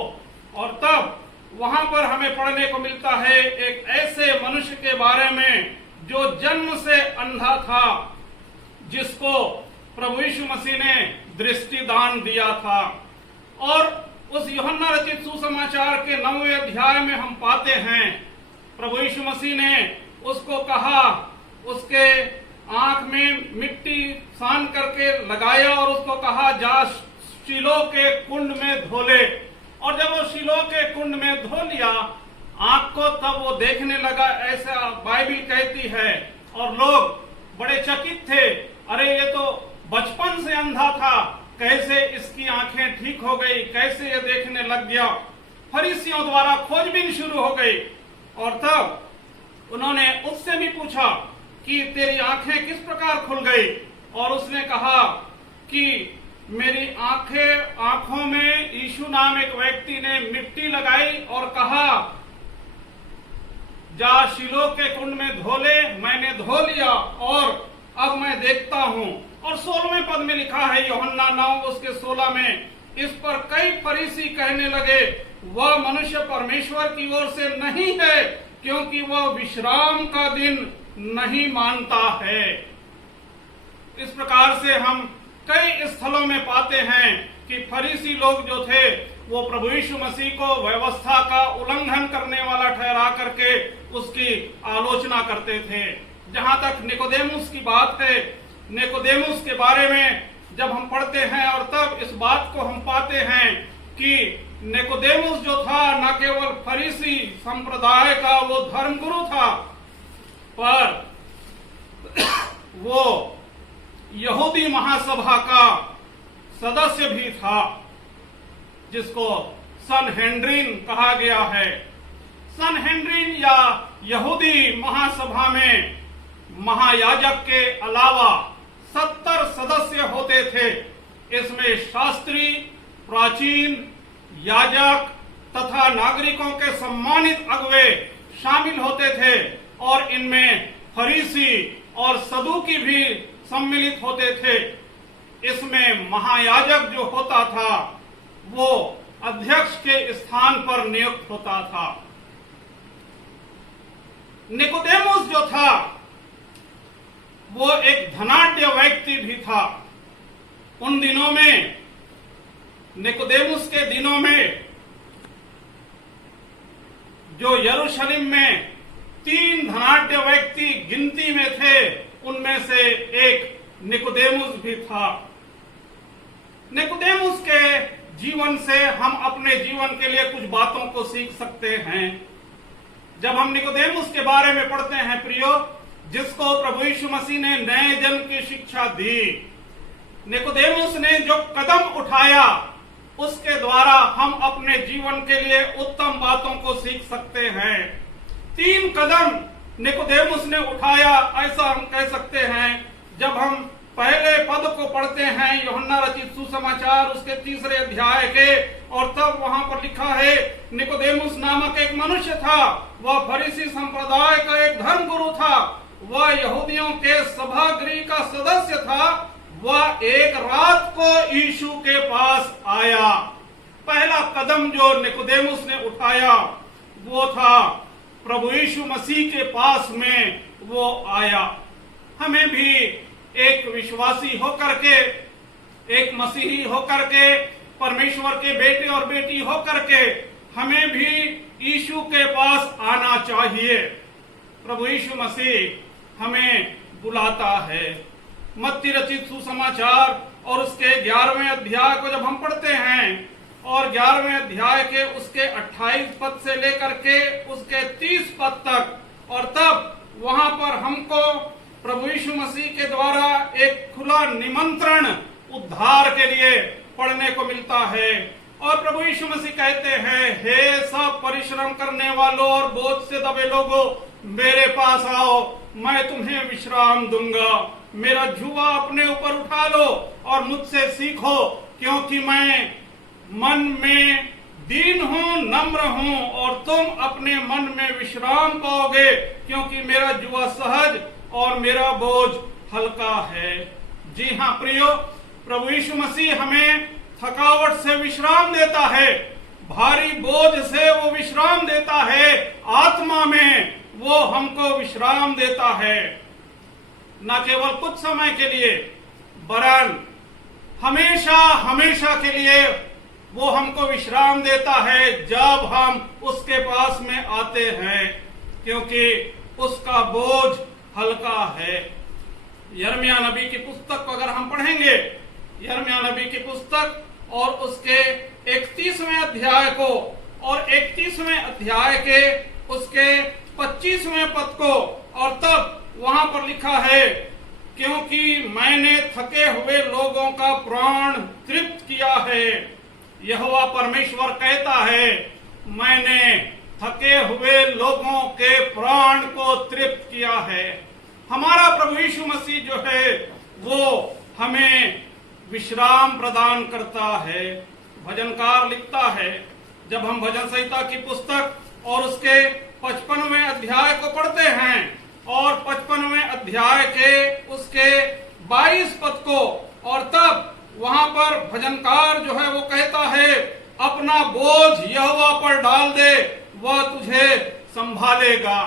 और तब वहां पर हमें पढ़ने को मिलता है एक ऐसे मनुष्य के बारे में जो जन्म से अंधा था, जिसको प्रभु यीशु मसीह ने दृष्टिदान दिया था। और उस यूहन्ना रचित सुसमाचार के 9वें अध्याय में हम पाते हैं प्रभु यीशु मसीह ने उसको कहा, उसके आंख में मिट्टी सान करके लगाया और उसको कहा, जा शीलो के कुंड में धो ले। और जब वो शीलो के कुंड में धो लिया आंख को, तब वो देखने लगा, ऐसा बाइबल कहती है। और लोग बड़े चकित थे, अरे ये तो बचपन से अंधा था, कैसे इसकी आंखें ठीक हो गई, कैसे ये देखने लग गया। फरीसियों द्वारा खोजबीन शुरू हो गई और तब उन्होंने उससे भी पूछा कि तेरी आंखें किस प्रकार खुल गई, और उसने कहा कि मेरी आंखों में यीशु नाम एक व्यक्ति ने मिट्टी लगाई और कहा, जा शीलो के कुंड में धो ले। मैंने धो लिया और अब मैं देखता हूं। और 16वें पद में लिखा है यूहन्ना 9 उसके 16 में, इस पर कई फरीसी कहने लगे, वह मनुष्य परमेश्वर की ओर से नहीं है, क्योंकि वह विश्राम का दिन नहीं मानता है। इस प्रकार से हम कई स्थलों में पाते हैं कि फरीसी लोग जो थे वो प्रभु यीशु मसीह को व्यवस्था का उल्लंघन करने वाला ठहरा करके उसकी आलोचना करते थे। जहां तक निकोदेमुस की बात है, निकोदेमुस के बारे में जब हम पढ़ते हैं और तब इस बात को हम पाते हैं कि निकोदेमुस जो था न केवल फरीसी संप्रदाय का वो धर्मगुरु था, पर वो यहूदी महासभा का सदस्य भी था, जिसको सनहेड्रिन कहा गया है। सनहेड्रिन या यहूदी महासभा में महायाजक के अलावा 70 सदस्य होते थे। इसमें शास्त्री, प्राचीन, याजक तथा नागरिकों के सम्मानित अगुवे शामिल होते थे, और इनमें फरीसी और सदूकी भी सम्मिलित होते थे। इसमें महायाजक जो होता था वो अध्यक्ष के स्थान पर नियुक्त होता था। निकोदेमुस जो था वो एक धनाढ्य व्यक्ति भी था। उन दिनों में, निकोदेमुस के दिनों में, जो यरूशलेम में 3 धनाढ्य व्यक्ति गिनती में थे, उनमें से एक निकोदेमुस भी था। निकोदेमुस के जीवन से हम अपने जीवन के लिए कुछ बातों को सीख सकते हैं। जब हम निकोदेमुस के बारे में पढ़ते हैं प्रियो, जिसको प्रभु यीशु मसीह ने नए जन्म की शिक्षा दी, निकोदेमुस ने जो कदम उठाया उसके द्वारा हम अपने जीवन के लिए उत्तम बातों को सीख सकते हैं। 3 कदम निकोदेमुस ने उठाया, ऐसा हम कह सकते हैं। जब हम पहले पद को पढ़ते हैं यूहन्ना रचित सुसमाचार उसके 3 अध्याय के, और तब वहां पर लिखा है, निकोदेमुस नामक एक मनुष्य था, वह फरीसी संप्रदाय का एक धर्म गुरु था, वह यहूदियों के सभागृह का सदस्य था। वह एक रात को यीशु के पास आया। पहला कदम जो निकोदेमुस ने उठाया वो था प्रभु यीशु मसीह के पास में वो आया। हमें भी एक विश्वासी होकर के, एक मसीही होकर के, परमेश्वर के बेटे और बेटी होकर के हमें भी यीशु के पास आना चाहिए। प्रभु यीशु मसीह हमें बुलाता है। मत्ती रचित सुसमाचार और उसके 11वें अध्याय को जब हम पढ़ते हैं और 11वें अध्याय के उसके 28 पद से लेकर के उसके 30 पद तक, और तब वहां पर हमको प्रभु यीशु मसीह के द्वारा एक खुला निमंत्रण उद्धार के लिए पढ़ने को मिलता है। और प्रभु यीशु मसीह कहते हैं, हे सब परिश्रम करने वालों और बोझ से दबे लोगों, मेरे पास आओ, मैं तुम्हें विश्राम दूंगा। मेरा जुआ अपने ऊपर उठा लो और मुझसे सीखो, क्योंकि मैं मन में दीन हूं, नम्र हूं, और तुम अपने मन में विश्राम पाओगे, क्योंकि मेरा जुआ सहज और मेरा बोझ हल्का है। जी हाँ प्रियो, प्रभु यीशु मसीह हमें थकावट से विश्राम देता है, भारी बोझ से वो विश्राम देता है, आत्मा में वो हमको विश्राम देता है। न केवल कुछ समय के लिए, वरन हमेशा हमेशा के लिए वो हमको विश्राम देता है जब हम उसके पास में आते हैं, क्योंकि उसका बोझ हल्का है। यिर्मयाह नबी की पुस्तक को अगर हम पढ़ेंगे, यिर्मयाह नबी की पुस्तक और उसके 31वें अध्याय को और 31वें अध्याय के उसके 25वें पद को, और तब वहां पर लिखा है, क्योंकि मैंने थके हुए लोगों का प्राण तृप्त किया है। यहोवा परमेश्वर कहता है, मैंने थके हुए लोगों के प्राण को तृप्त किया है। हमारा प्रभु यीशु मसीह जो है वो हमें विश्राम प्रदान करता है। भजनकार लिखता है, जब हम भजन संहिता की पुस्तक और उसके 55वें अध्याय को पढ़ते हैं और 55वें अध्याय के उसके 22 पद को, और तब वहां पर भजनकार जो है वो कहता है, अपना बोझ यहोवा पर डाल दे, वह तुझे संभालेगा।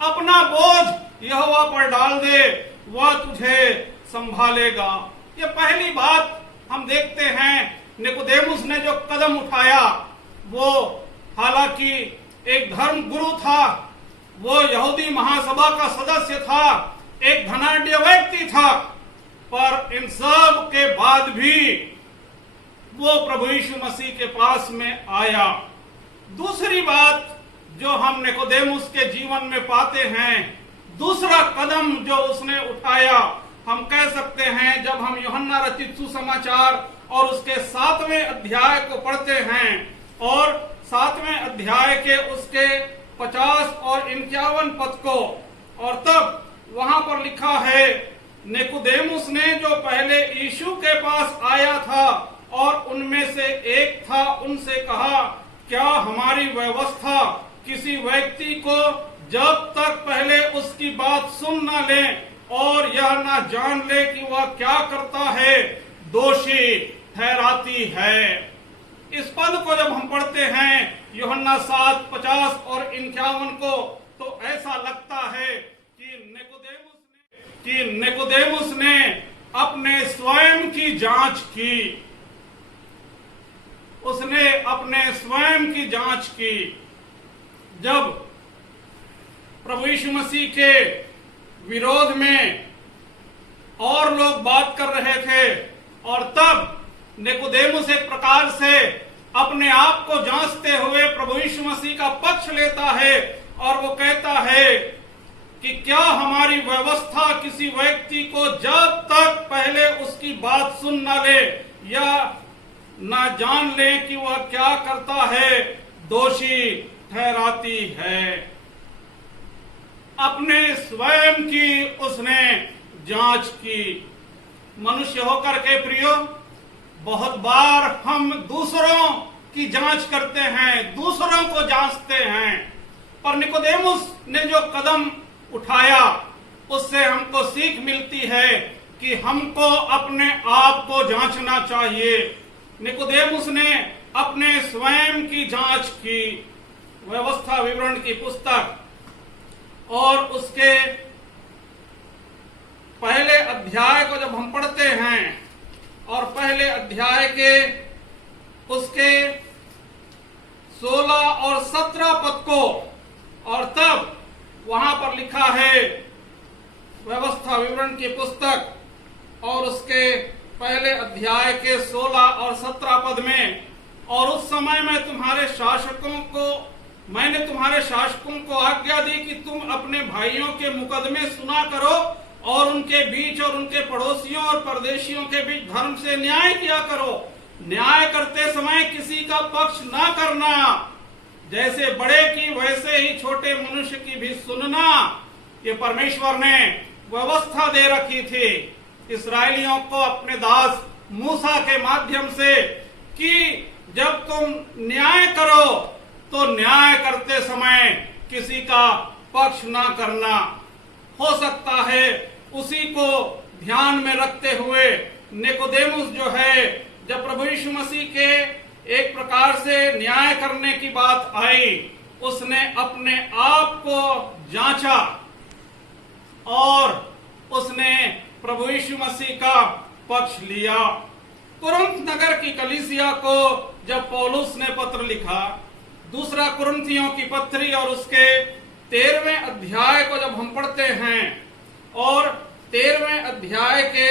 अपना बोझ यहोवा पर डाल दे, वह तुझे संभालेगा। ये पहली बात हम देखते हैं। निकोदेमुस ने जो कदम उठाया, वो हालांकि एक धर्म गुरु था, वो यहूदी महासभा का सदस्य था, एक धनाढ्य व्यक्ति था, पर इन सब के बाद भी वो प्रभु यीशु मसीह के पास में आया। दूसरी बात जो हम निकोदेमुस के जीवन में पाते हैं, दूसरा कदम जो उसने उठाया, हम कह सकते हैं, जब हम यूहन्ना रचित सुसमाचार और उसके 7वें अध्याय को पढ़ते हैं और 7वें अध्याय के उसके 50 और 51 पद को, और तब वहां पर लिखा है, निकोदेमुस ने जो पहले यीशु के पास आया था और उनमें से एक था, उनसे कहा, क्या हमारी व्यवस्था किसी व्यक्ति को जब तक पहले उसकी बात सुन न ले और यह न जान ले कि वह क्या करता है, दोषी ठहराती है। इस पद को जब हम पढ़ते हैं यूहन्ना 7:50 और 51 को, तो ऐसा लगता है कि निकोदेमुस ने अपने स्वयं की जांच की। उसने अपने स्वयं की जांच की। जब प्रभु यीशु मसीह के विरोध में और लोग बात कर रहे थे और तब निकोदेमुस एक प्रकार से अपने आप को जांचते हुए प्रभु यीशु मसीह का पक्ष लेता है और वो कहता है कि क्या हमारी व्यवस्था किसी व्यक्ति को जब तक पहले उसकी बात सुन न ले या न जान ले कि वह क्या करता है दोषी ठहराती है। अपने स्वयं की उसने जांच की। मनुष्य होकर के प्रियो, बहुत बार हम दूसरों की जांच करते हैं, दूसरों को जांचते हैं, पर निकोदेमुस ने जो कदम उठाया उससे हमको सीख मिलती है कि हमको अपने आप को जांचना चाहिए। निकोदेमुस ने अपने स्वयं की जांच की। व्यवस्था विवरण की पुस्तक और उसके पहले अध्याय को जब हम पढ़ते हैं और पहले अध्याय के उसके 16 और 17 पद को, और तब वहां पर लिखा है व्यवस्था विवरण की पुस्तक और उसके पहले अध्याय के 16 और 17 पद में, और उस समय मैंने तुम्हारे शासकों को आज्ञा दी कि तुम अपने भाइयों के मुकदमे सुना करो और उनके बीच और उनके पड़ोसियों और परदेशियों के बीच धर्म से न्याय किया करो। न्याय करते समय किसी का पक्ष ना करना, जैसे बड़े की वैसे ही छोटे मनुष्य की भी सुनना। ये परमेश्वर ने व्यवस्था दे रखी थी इस्राएलियों को अपने दास मूसा के माध्यम से कि जब तुम न्याय करो तो न्याय करते समय किसी का पक्ष ना करना। हो सकता है उसी को ध्यान में रखते हुए निकोदेमुस जो है, जब प्रभु यीशु मसीह के एक प्रकार से न्याय करने की बात आई, उसने अपने आप को जांचा और उसने प्रभु यीशु मसीह का पक्ष लिया। कुरिन्थ नगर की कलीसिया को जब पौलुस ने पत्र लिखा, दूसरा कुरिन्थियों की पत्री और उसके 13वें अध्याय को जब हम पढ़ते हैं और 13वें अध्याय के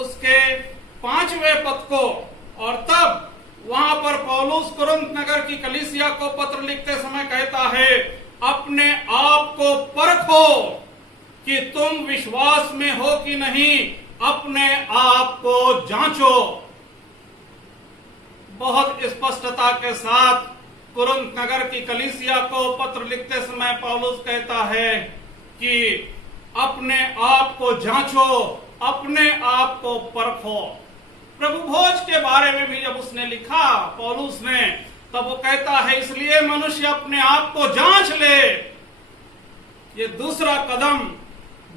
उसके 5वें पद को, और तब वहां पर पौलुस कुरिन्थ नगर की कलीसिया को पत्र लिखते समय कहता है, अपने आप को परखो कि तुम विश्वास में हो कि नहीं, अपने आप को जांचो। बहुत स्पष्टता के साथ कुरिन्थ नगर की कलीसिया को पत्र लिखते समय पौलुस कहता है कि अपने आप को जांचो, अपने आप को परखो। प्रभु भोज के बारे में भी जब उसने लिखा पौलुस ने, तब वो कहता है इसलिए मनुष्य अपने आप को जांच ले। ये दूसरा कदम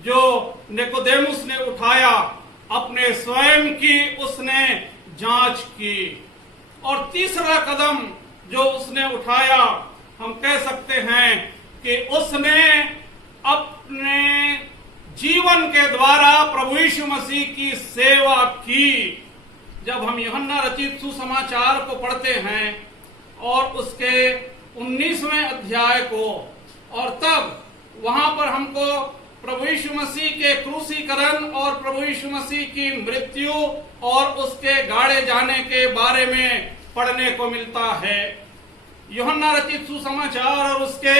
जो निकोदेमुस ने उठाया, अपने स्वयं की उसने जांच की। और तीसरा कदम जो उसने उठाया, हम कह सकते हैं कि उसने अपने जीवन के द्वारा प्रभु यीशु मसीह की सेवा की। जब हम यूहन्ना रचित सुसमाचार को पढ़ते हैं और उसके 19वें अध्याय को, और तब वहां पर हमको प्रभु यीशु मसीह के क्रूसीकरण और प्रभु यीशु मसीह की मृत्यु और उसके गाड़े जाने के बारे में पढ़ने को मिलता है। यूहन्ना रचित सुसमाचार और उसके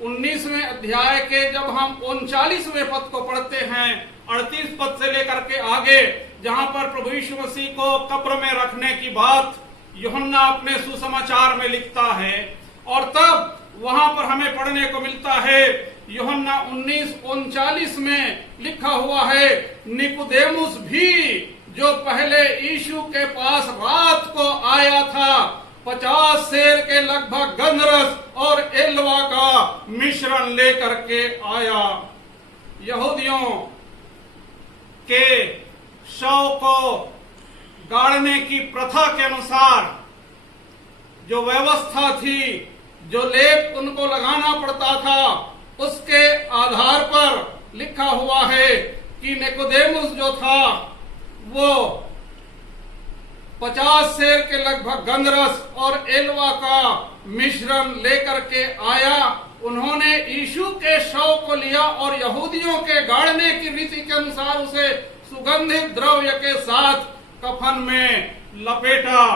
19वें अध्याय के जब हम 39वें पद को पढ़ते हैं, 38 पद से लेकर के आगे, जहां पर प्रभु यीशु मसीह को कब्र में रखने की बात यूहन्ना अपने सुसमाचार में लिखता है, और तब वहां पर हमें पढ़ने को मिलता है यूहन्ना 19:39 में लिखा हुआ है, निकोदेमुस भी जो पहले यीशु के पास रात को आया था, 50 सेर के लगभग गंधरस और एलवा का मिश्रण लेकर के आया। यहूदियों के शव को गाड़ने की प्रथा के अनुसार जो व्यवस्था थी, जो लेप उनको लगाना पड़ता था, उसके आधार पर लिखा हुआ है कि निकोदेमुस जो था वो 50 सेर के लगभग गंधरस और एलवा का मिश्रण लेकर के आया। उन्होंने यीशु के शव को लिया और यहूदियों के गाड़ने की रीति के अनुसार उसे सुगंधित द्रव्य के साथ कफन में लपेटा।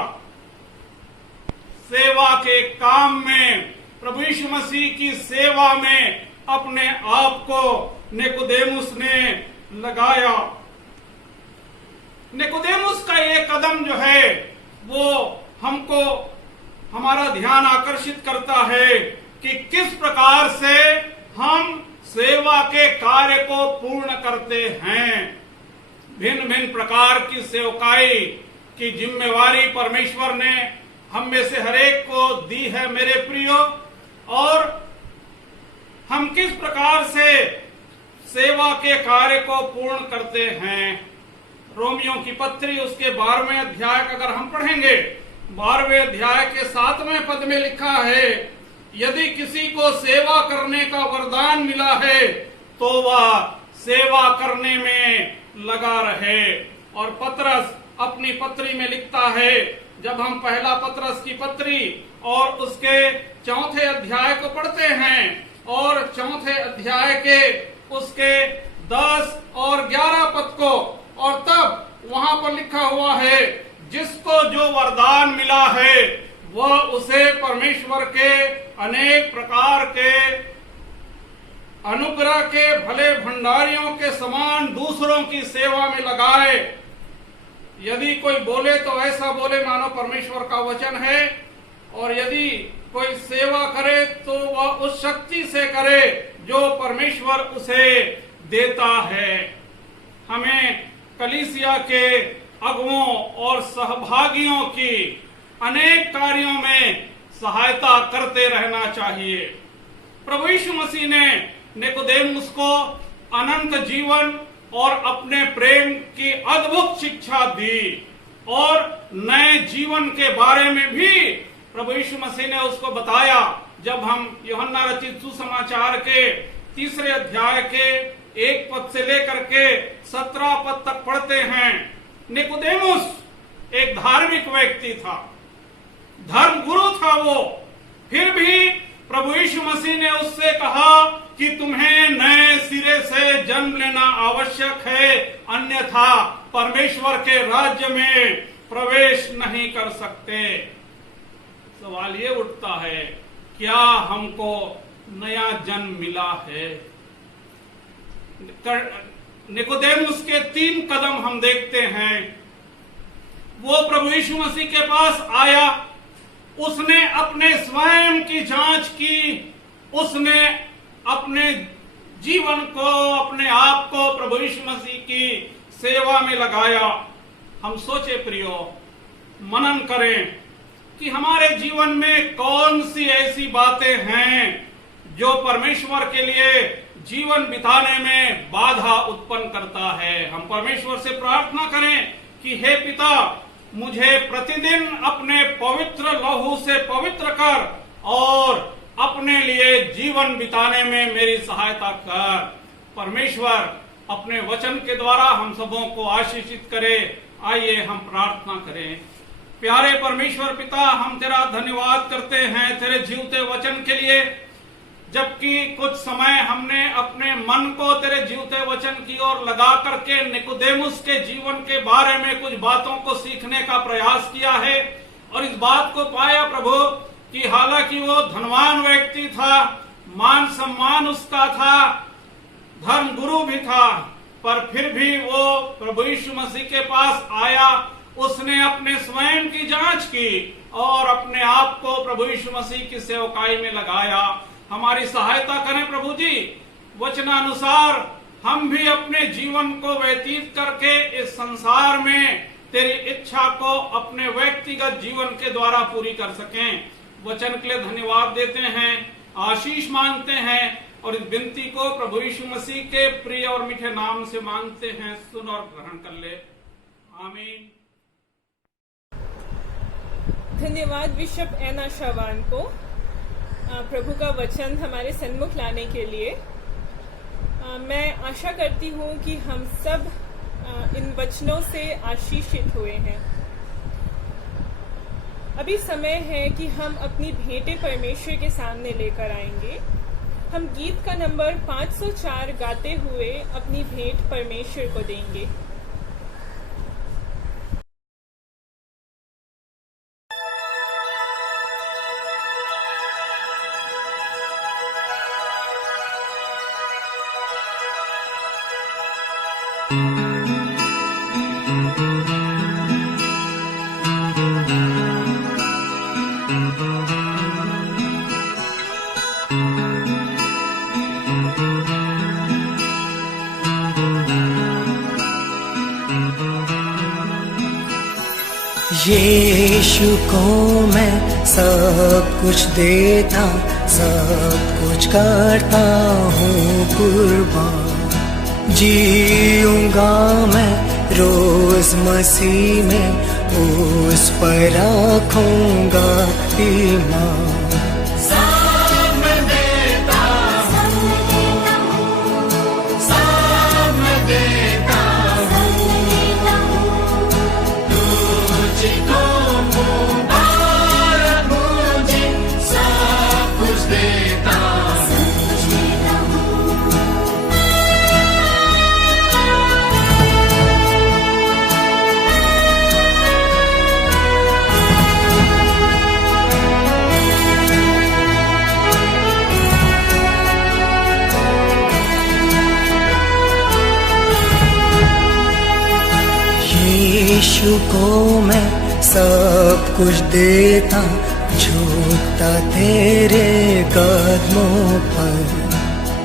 सेवा के काम में, प्रभु यीशु मसीह की सेवा में अपने आप को निकोदेमुस ने लगाया। निकोदेमुस का ये कदम जो है वो हमको हमारा ध्यान आकर्षित करता है कि किस प्रकार से हम सेवा के कार्य को पूर्ण करते हैं। भिन्न भिन्न प्रकार की सेवकाई की जिम्मेवारी परमेश्वर ने हम में से हरेक को दी है मेरे प्रियो, और हम किस प्रकार से सेवा के कार्य को पूर्ण करते हैं। रोमियों की पत्री उसके 12वें अध्याय का अगर हम पढ़ेंगे, 12वें अध्याय के 7वें पद में लिखा है, यदि किसी को सेवा करने का वरदान मिला है तो वह सेवा करने में लगा रहे। और पतरस अपनी पत्री में लिखता है, जब हम पहला पतरस की पत्री और उसके 4थे अध्याय को पढ़ते हैं और 4थे अध्याय के उसके 10 और 11 पद को, और तब वहां पर लिखा हुआ है, जिसको जो वरदान मिला है वह उसे परमेश्वर के अनेक प्रकार के अनुग्रह के भले भंडारियों के समान दूसरों की सेवा में लगाए। यदि कोई बोले तो ऐसा बोले मानो परमेश्वर का वचन है, और यदि कोई सेवा करे तो वह उस शक्ति से करे जो परमेश्वर उसे देता है। हमें कलीसिया के अगुओं और सहभागियों की अनेक कार्यों में सहायता करते रहना चाहिए। प्रभु यीशु मसीह ने निकोदेमुस को अनंत जीवन और अपने प्रेम की अद्भुत शिक्षा दी, और नए जीवन के बारे में भी प्रभु यीशु मसीह ने उसको बताया। जब हम यूहन्ना रचित सुसमाचार के 3 अध्याय के 1 पद से लेकर के 17 पद तक पढ़ते हैं, निकोदेमुस एक धार्मिक व्यक्ति था, धर्म गुरु था वो, फिर भी प्रभु यीशु मसीह ने उससे कहा कि तुम्हें नए सिरे से जन्म लेना आवश्यक है, अन्यथा परमेश्वर के राज्य में प्रवेश नहीं कर सकते। सवाल ये उठता है, क्या हमको नया जन्म मिला है? निकोदेमुस के 3 कदम हम देखते हैं। वो प्रभु यीशु मसीह के पास आया, उसने अपने स्वयं की जांच की, उसने अपने जीवन को, अपने आप को प्रभु यीशु मसीह की सेवा में लगाया। हम सोचे प्रियो, मनन करें कि हमारे जीवन में कौन सी ऐसी बातें हैं जो परमेश्वर के लिए जीवन बिताने में बाधा उत्पन्न करता है। हम परमेश्वर से प्रार्थना करें कि हे पिता, मुझे प्रतिदिन अपने पवित्र लहू से पवित्र कर और अपने लिए जीवन बिताने में मेरी सहायता कर। परमेश्वर अपने वचन के द्वारा हम सबों को आशीषित करे। आइए हम प्रार्थना करें। प्यारे परमेश्वर पिता, हम तेरा धन्यवाद करते हैं तेरे जीवते वचन के लिए, जबकि कुछ समय हमने अपने मन को तेरे जीवते वचन की ओर लगा करके निकोदेमुस के जीवन के बारे में कुछ बातों को सीखने का प्रयास किया है, और इस बात को पाया प्रभु कि हालांकि वो धनवान व्यक्ति था, मान सम्मान उसका था, धर्म गुरु भी था, पर फिर भी वो प्रभु यीशु मसीह के पास आया। उसने अपने स्वयं की जांच की और अपने आप को प्रभु यीशु मसीह की सेवकाई में लगाया। हमारी सहायता करें प्रभु जी, वचनानुसार हम भी अपने जीवन को व्यतीत करके इस संसार में तेरी इच्छा को अपने व्यक्तिगत जीवन के द्वारा पूरी कर सकें। वचन के लिए धन्यवाद देते हैं, आशीष मांगते हैं, और इस विनती को प्रभु यीशु मसीह के प्रिय और मीठे नाम से मांगते हैं। सुन और ग्रहण कर ले, आमीन। धन्यवाद बिशप एना शाबान को प्रभु का वचन हमारे सन्मुख लाने के लिए। मैं आशा करती हूँ कि हम सब इन वचनों से आशीषित हुए हैं। अभी समय है कि हम अपनी भेंटें परमेश्वर के सामने लेकर आएंगे। हम गीत का नंबर 504 गाते हुए अपनी भेंट परमेश्वर को देंगे। यीशु को मैं सब कुछ देता, सब कुछ करता हूँ कुर्बान। जीऊंगा मैं रोज मसीह में, उस पर रखूंगा ईमान। यीशु को मैं सब कुछ देता, झुकता तेरे कदमों पर,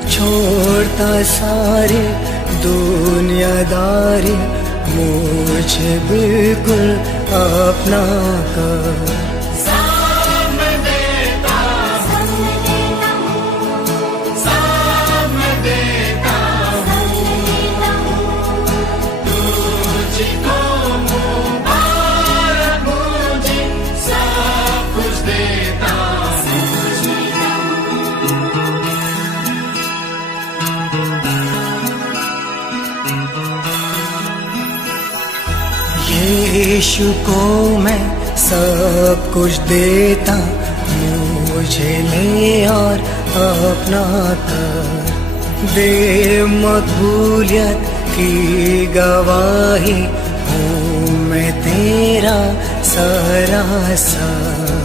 छोड़ता सारी दुनियादारी, मुझे बिल्कुल अपना कर। यीशु को मैं सब कुछ देता, मुझे ले और अपना कर, दे मकबूलियत की गवाही, हूँ मैं तेरा सरासर।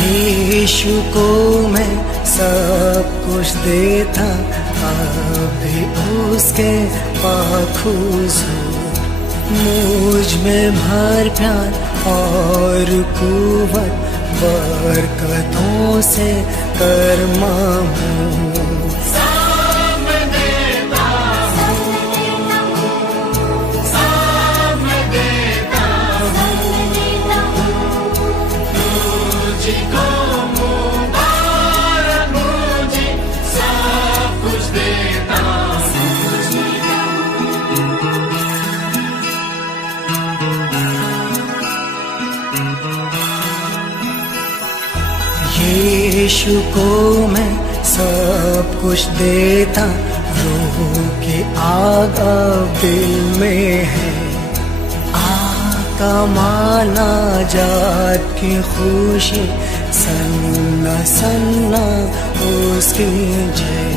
यीशु को मैं सब कुछ देता, अभी उसके पाखुज मुझ में भर प्यार और कुव्वत, बरकतों से कर्मा हूँ। यीशु को मैं सब कुछ देता, रूह की आग दिल में है, आका माना जात की खुशी, सन्ना सन्ना उसकी जय।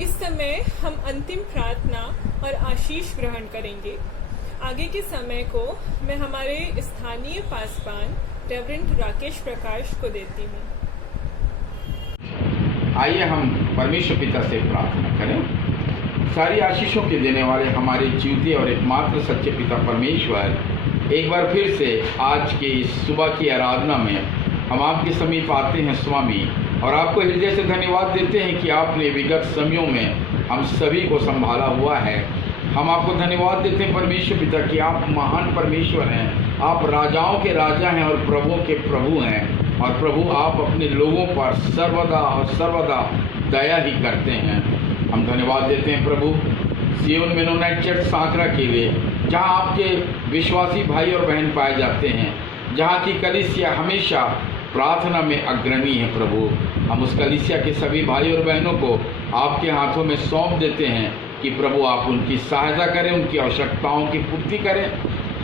इस समय हम अंतिम प्रार्थना और आशीष ग्रहण करेंगे। आगे के समय को मैं हमारे स्थानीय पासवान रेवरेंड राकेश प्रकाश को देती हूँ। आइए हम परमेश्वर पिता से प्रार्थना करें। सारी आशीषों के देने वाले हमारे जीवते और एकमात्र सच्चे पिता परमेश्वर, एक बार फिर से आज के इस सुबह की आराधना में हम आपके समीप आते हैं स्वामी, और आपको हृदय से धन्यवाद देते हैं कि आपने विगत समयों में हम सभी को संभाला हुआ है। हम आपको धन्यवाद देते हैं परमेश्वर पिता कि आप महान परमेश्वर हैं, आप राजाओं के राजा हैं और प्रभुओं के प्रभु हैं। और प्रभु, आप अपने लोगों पर सर्वदा और सर्वदा दया ही करते हैं। हम धन्यवाद देते हैं प्रभु सियोन मेनोनाइट चर्च सांकरा के लिए, जहाँ आपके विश्वासी भाई और बहन पाए जाते हैं, जहाँ की कलीसिया हमेशा प्रार्थना में अग्रणी है प्रभु। हम उस कलीसिया के सभी भाई और बहनों को आपके हाथों में सौंप देते हैं कि प्रभु आप उनकी सहायता करें, उनकी आवश्यकताओं की पूर्ति करें,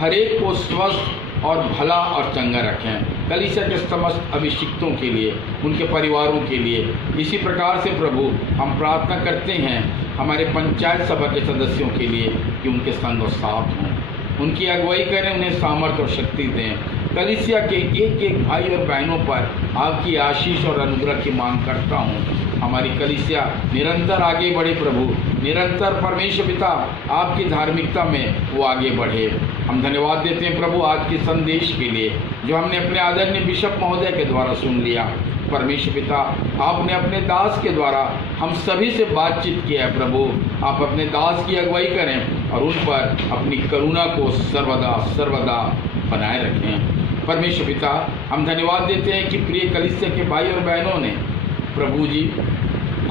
हर एक को स्वस्थ और भला और चंगा रखें। कलीसिया के समस्त अभिषिक्तों के लिए, उनके परिवारों के लिए इसी प्रकार से प्रभु हम प्रार्थना करते हैं हमारे पंचायत सभा के सदस्यों के लिए कि उनके संग और साथ हों, उनकी अगुवाई करें, उन्हें सामर्थ्य और शक्ति दें। कलीसिया के एक एक भाई और बहनों पर आपकी आशीष और अनुग्रह की मांग करता हूँ। हमारी कलीसिया निरंतर आगे बढ़े प्रभु, निरंतर परमेश्वर पिता आपकी धार्मिकता में वो आगे बढ़े। हम धन्यवाद देते हैं प्रभु आज के संदेश के लिए जो हमने अपने आदरणीय बिशप महोदय के द्वारा सुन लिया। परमेश्वर पिता आपने अपने दास के द्वारा हम सभी से बातचीत किया है प्रभु। आप अपने दास की अगुवाई करें और उन पर अपनी करुणा को सर्वदा सर्वदा बनाए रखें। परमेश्वर पिता हम धन्यवाद देते हैं कि प्रिय कलीसिया के भाई और बहनों ने प्रभु जी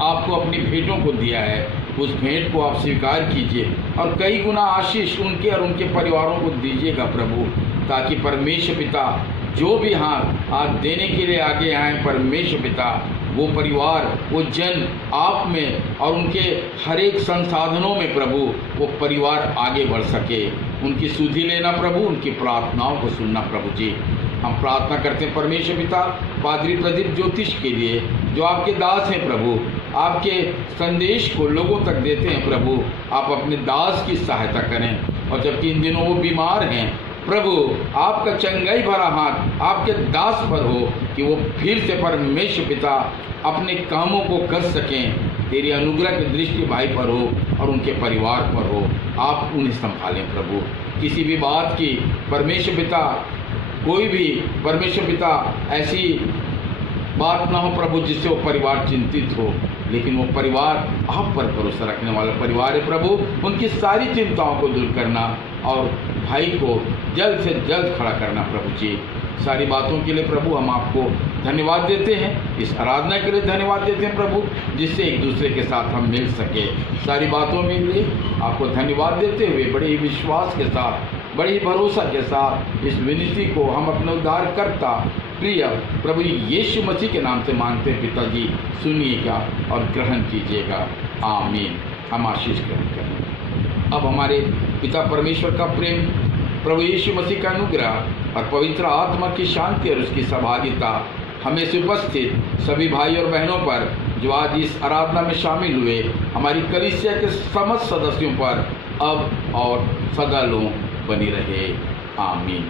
आपको अपनी भेंटों को दिया है, उस भेंट को आप स्वीकार कीजिए और कई गुना आशीष उनके और उनके परिवारों को दीजिएगा प्रभु, ताकि परमेश्वर पिता जो भी हाथ आज देने के लिए आगे आए परमेश्वर पिता वो परिवार, वो जन आप में और उनके हर एक संसाधनों में प्रभु वो परिवार आगे बढ़ सके। उनकी सुधि लेना प्रभु, उनकी प्रार्थनाओं को सुनना प्रभु जी। हम प्रार्थना करते हैं परमेश्वर पिता पादरी प्रदीप ज्योतिष के लिए जो आपके दास हैं प्रभु, आपके संदेश को लोगों तक देते हैं प्रभु। आप अपने दास की सहायता करें और जबकि इन दिनों वो बीमार हैं प्रभु, आपका चंगाई भरा हाथ आपके दास पर हो कि वो फिर से परमेश्वर पिता अपने कामों को कर सकें। तेरी अनुग्रह की दृष्टि भाई पर हो और उनके परिवार पर हो। आप उन्हें संभालें प्रभु। किसी भी बात की परमेश्वर पिता, कोई भी परमेश्वर पिता ऐसी बात ना हो प्रभु जिससे वो परिवार चिंतित हो, लेकिन वो परिवार आप पर भरोसा रखने वाला परिवार है प्रभु। उनकी सारी चिंताओं को दूर करना और भाई को जल्द से जल्द खड़ा करना प्रभु जी। सारी बातों के लिए प्रभु हम आपको धन्यवाद देते हैं, इस आराधना के लिए धन्यवाद देते हैं प्रभु, जिससे एक दूसरे के साथ हम मिल सके। सारी बातों में लिए आपको धन्यवाद देते हुए बड़े ही विश्वास के साथ, बड़े ही भरोसा के साथ इस विनती को हम अपने उद्धारकर्ता प्रिय प्रभु यीशु मसीह के नाम से मांगते हैं पिताजी, सुनिएगा और ग्रहण कीजिएगा। आमीन। हम आशीष ग्रहण करें। अब हमारे पिता परमेश्वर का प्रेम, प्रभु यीशु मसीह का अनुग्रह और पवित्र आत्मा की शांति और उसकी सहभागिता हमें से उपस्थित सभी भाई और बहनों पर जो आज इस आराधना में शामिल हुए, हमारी कलीसिया के समस्त सदस्यों पर अब और सदा बनी रहे। आमीन।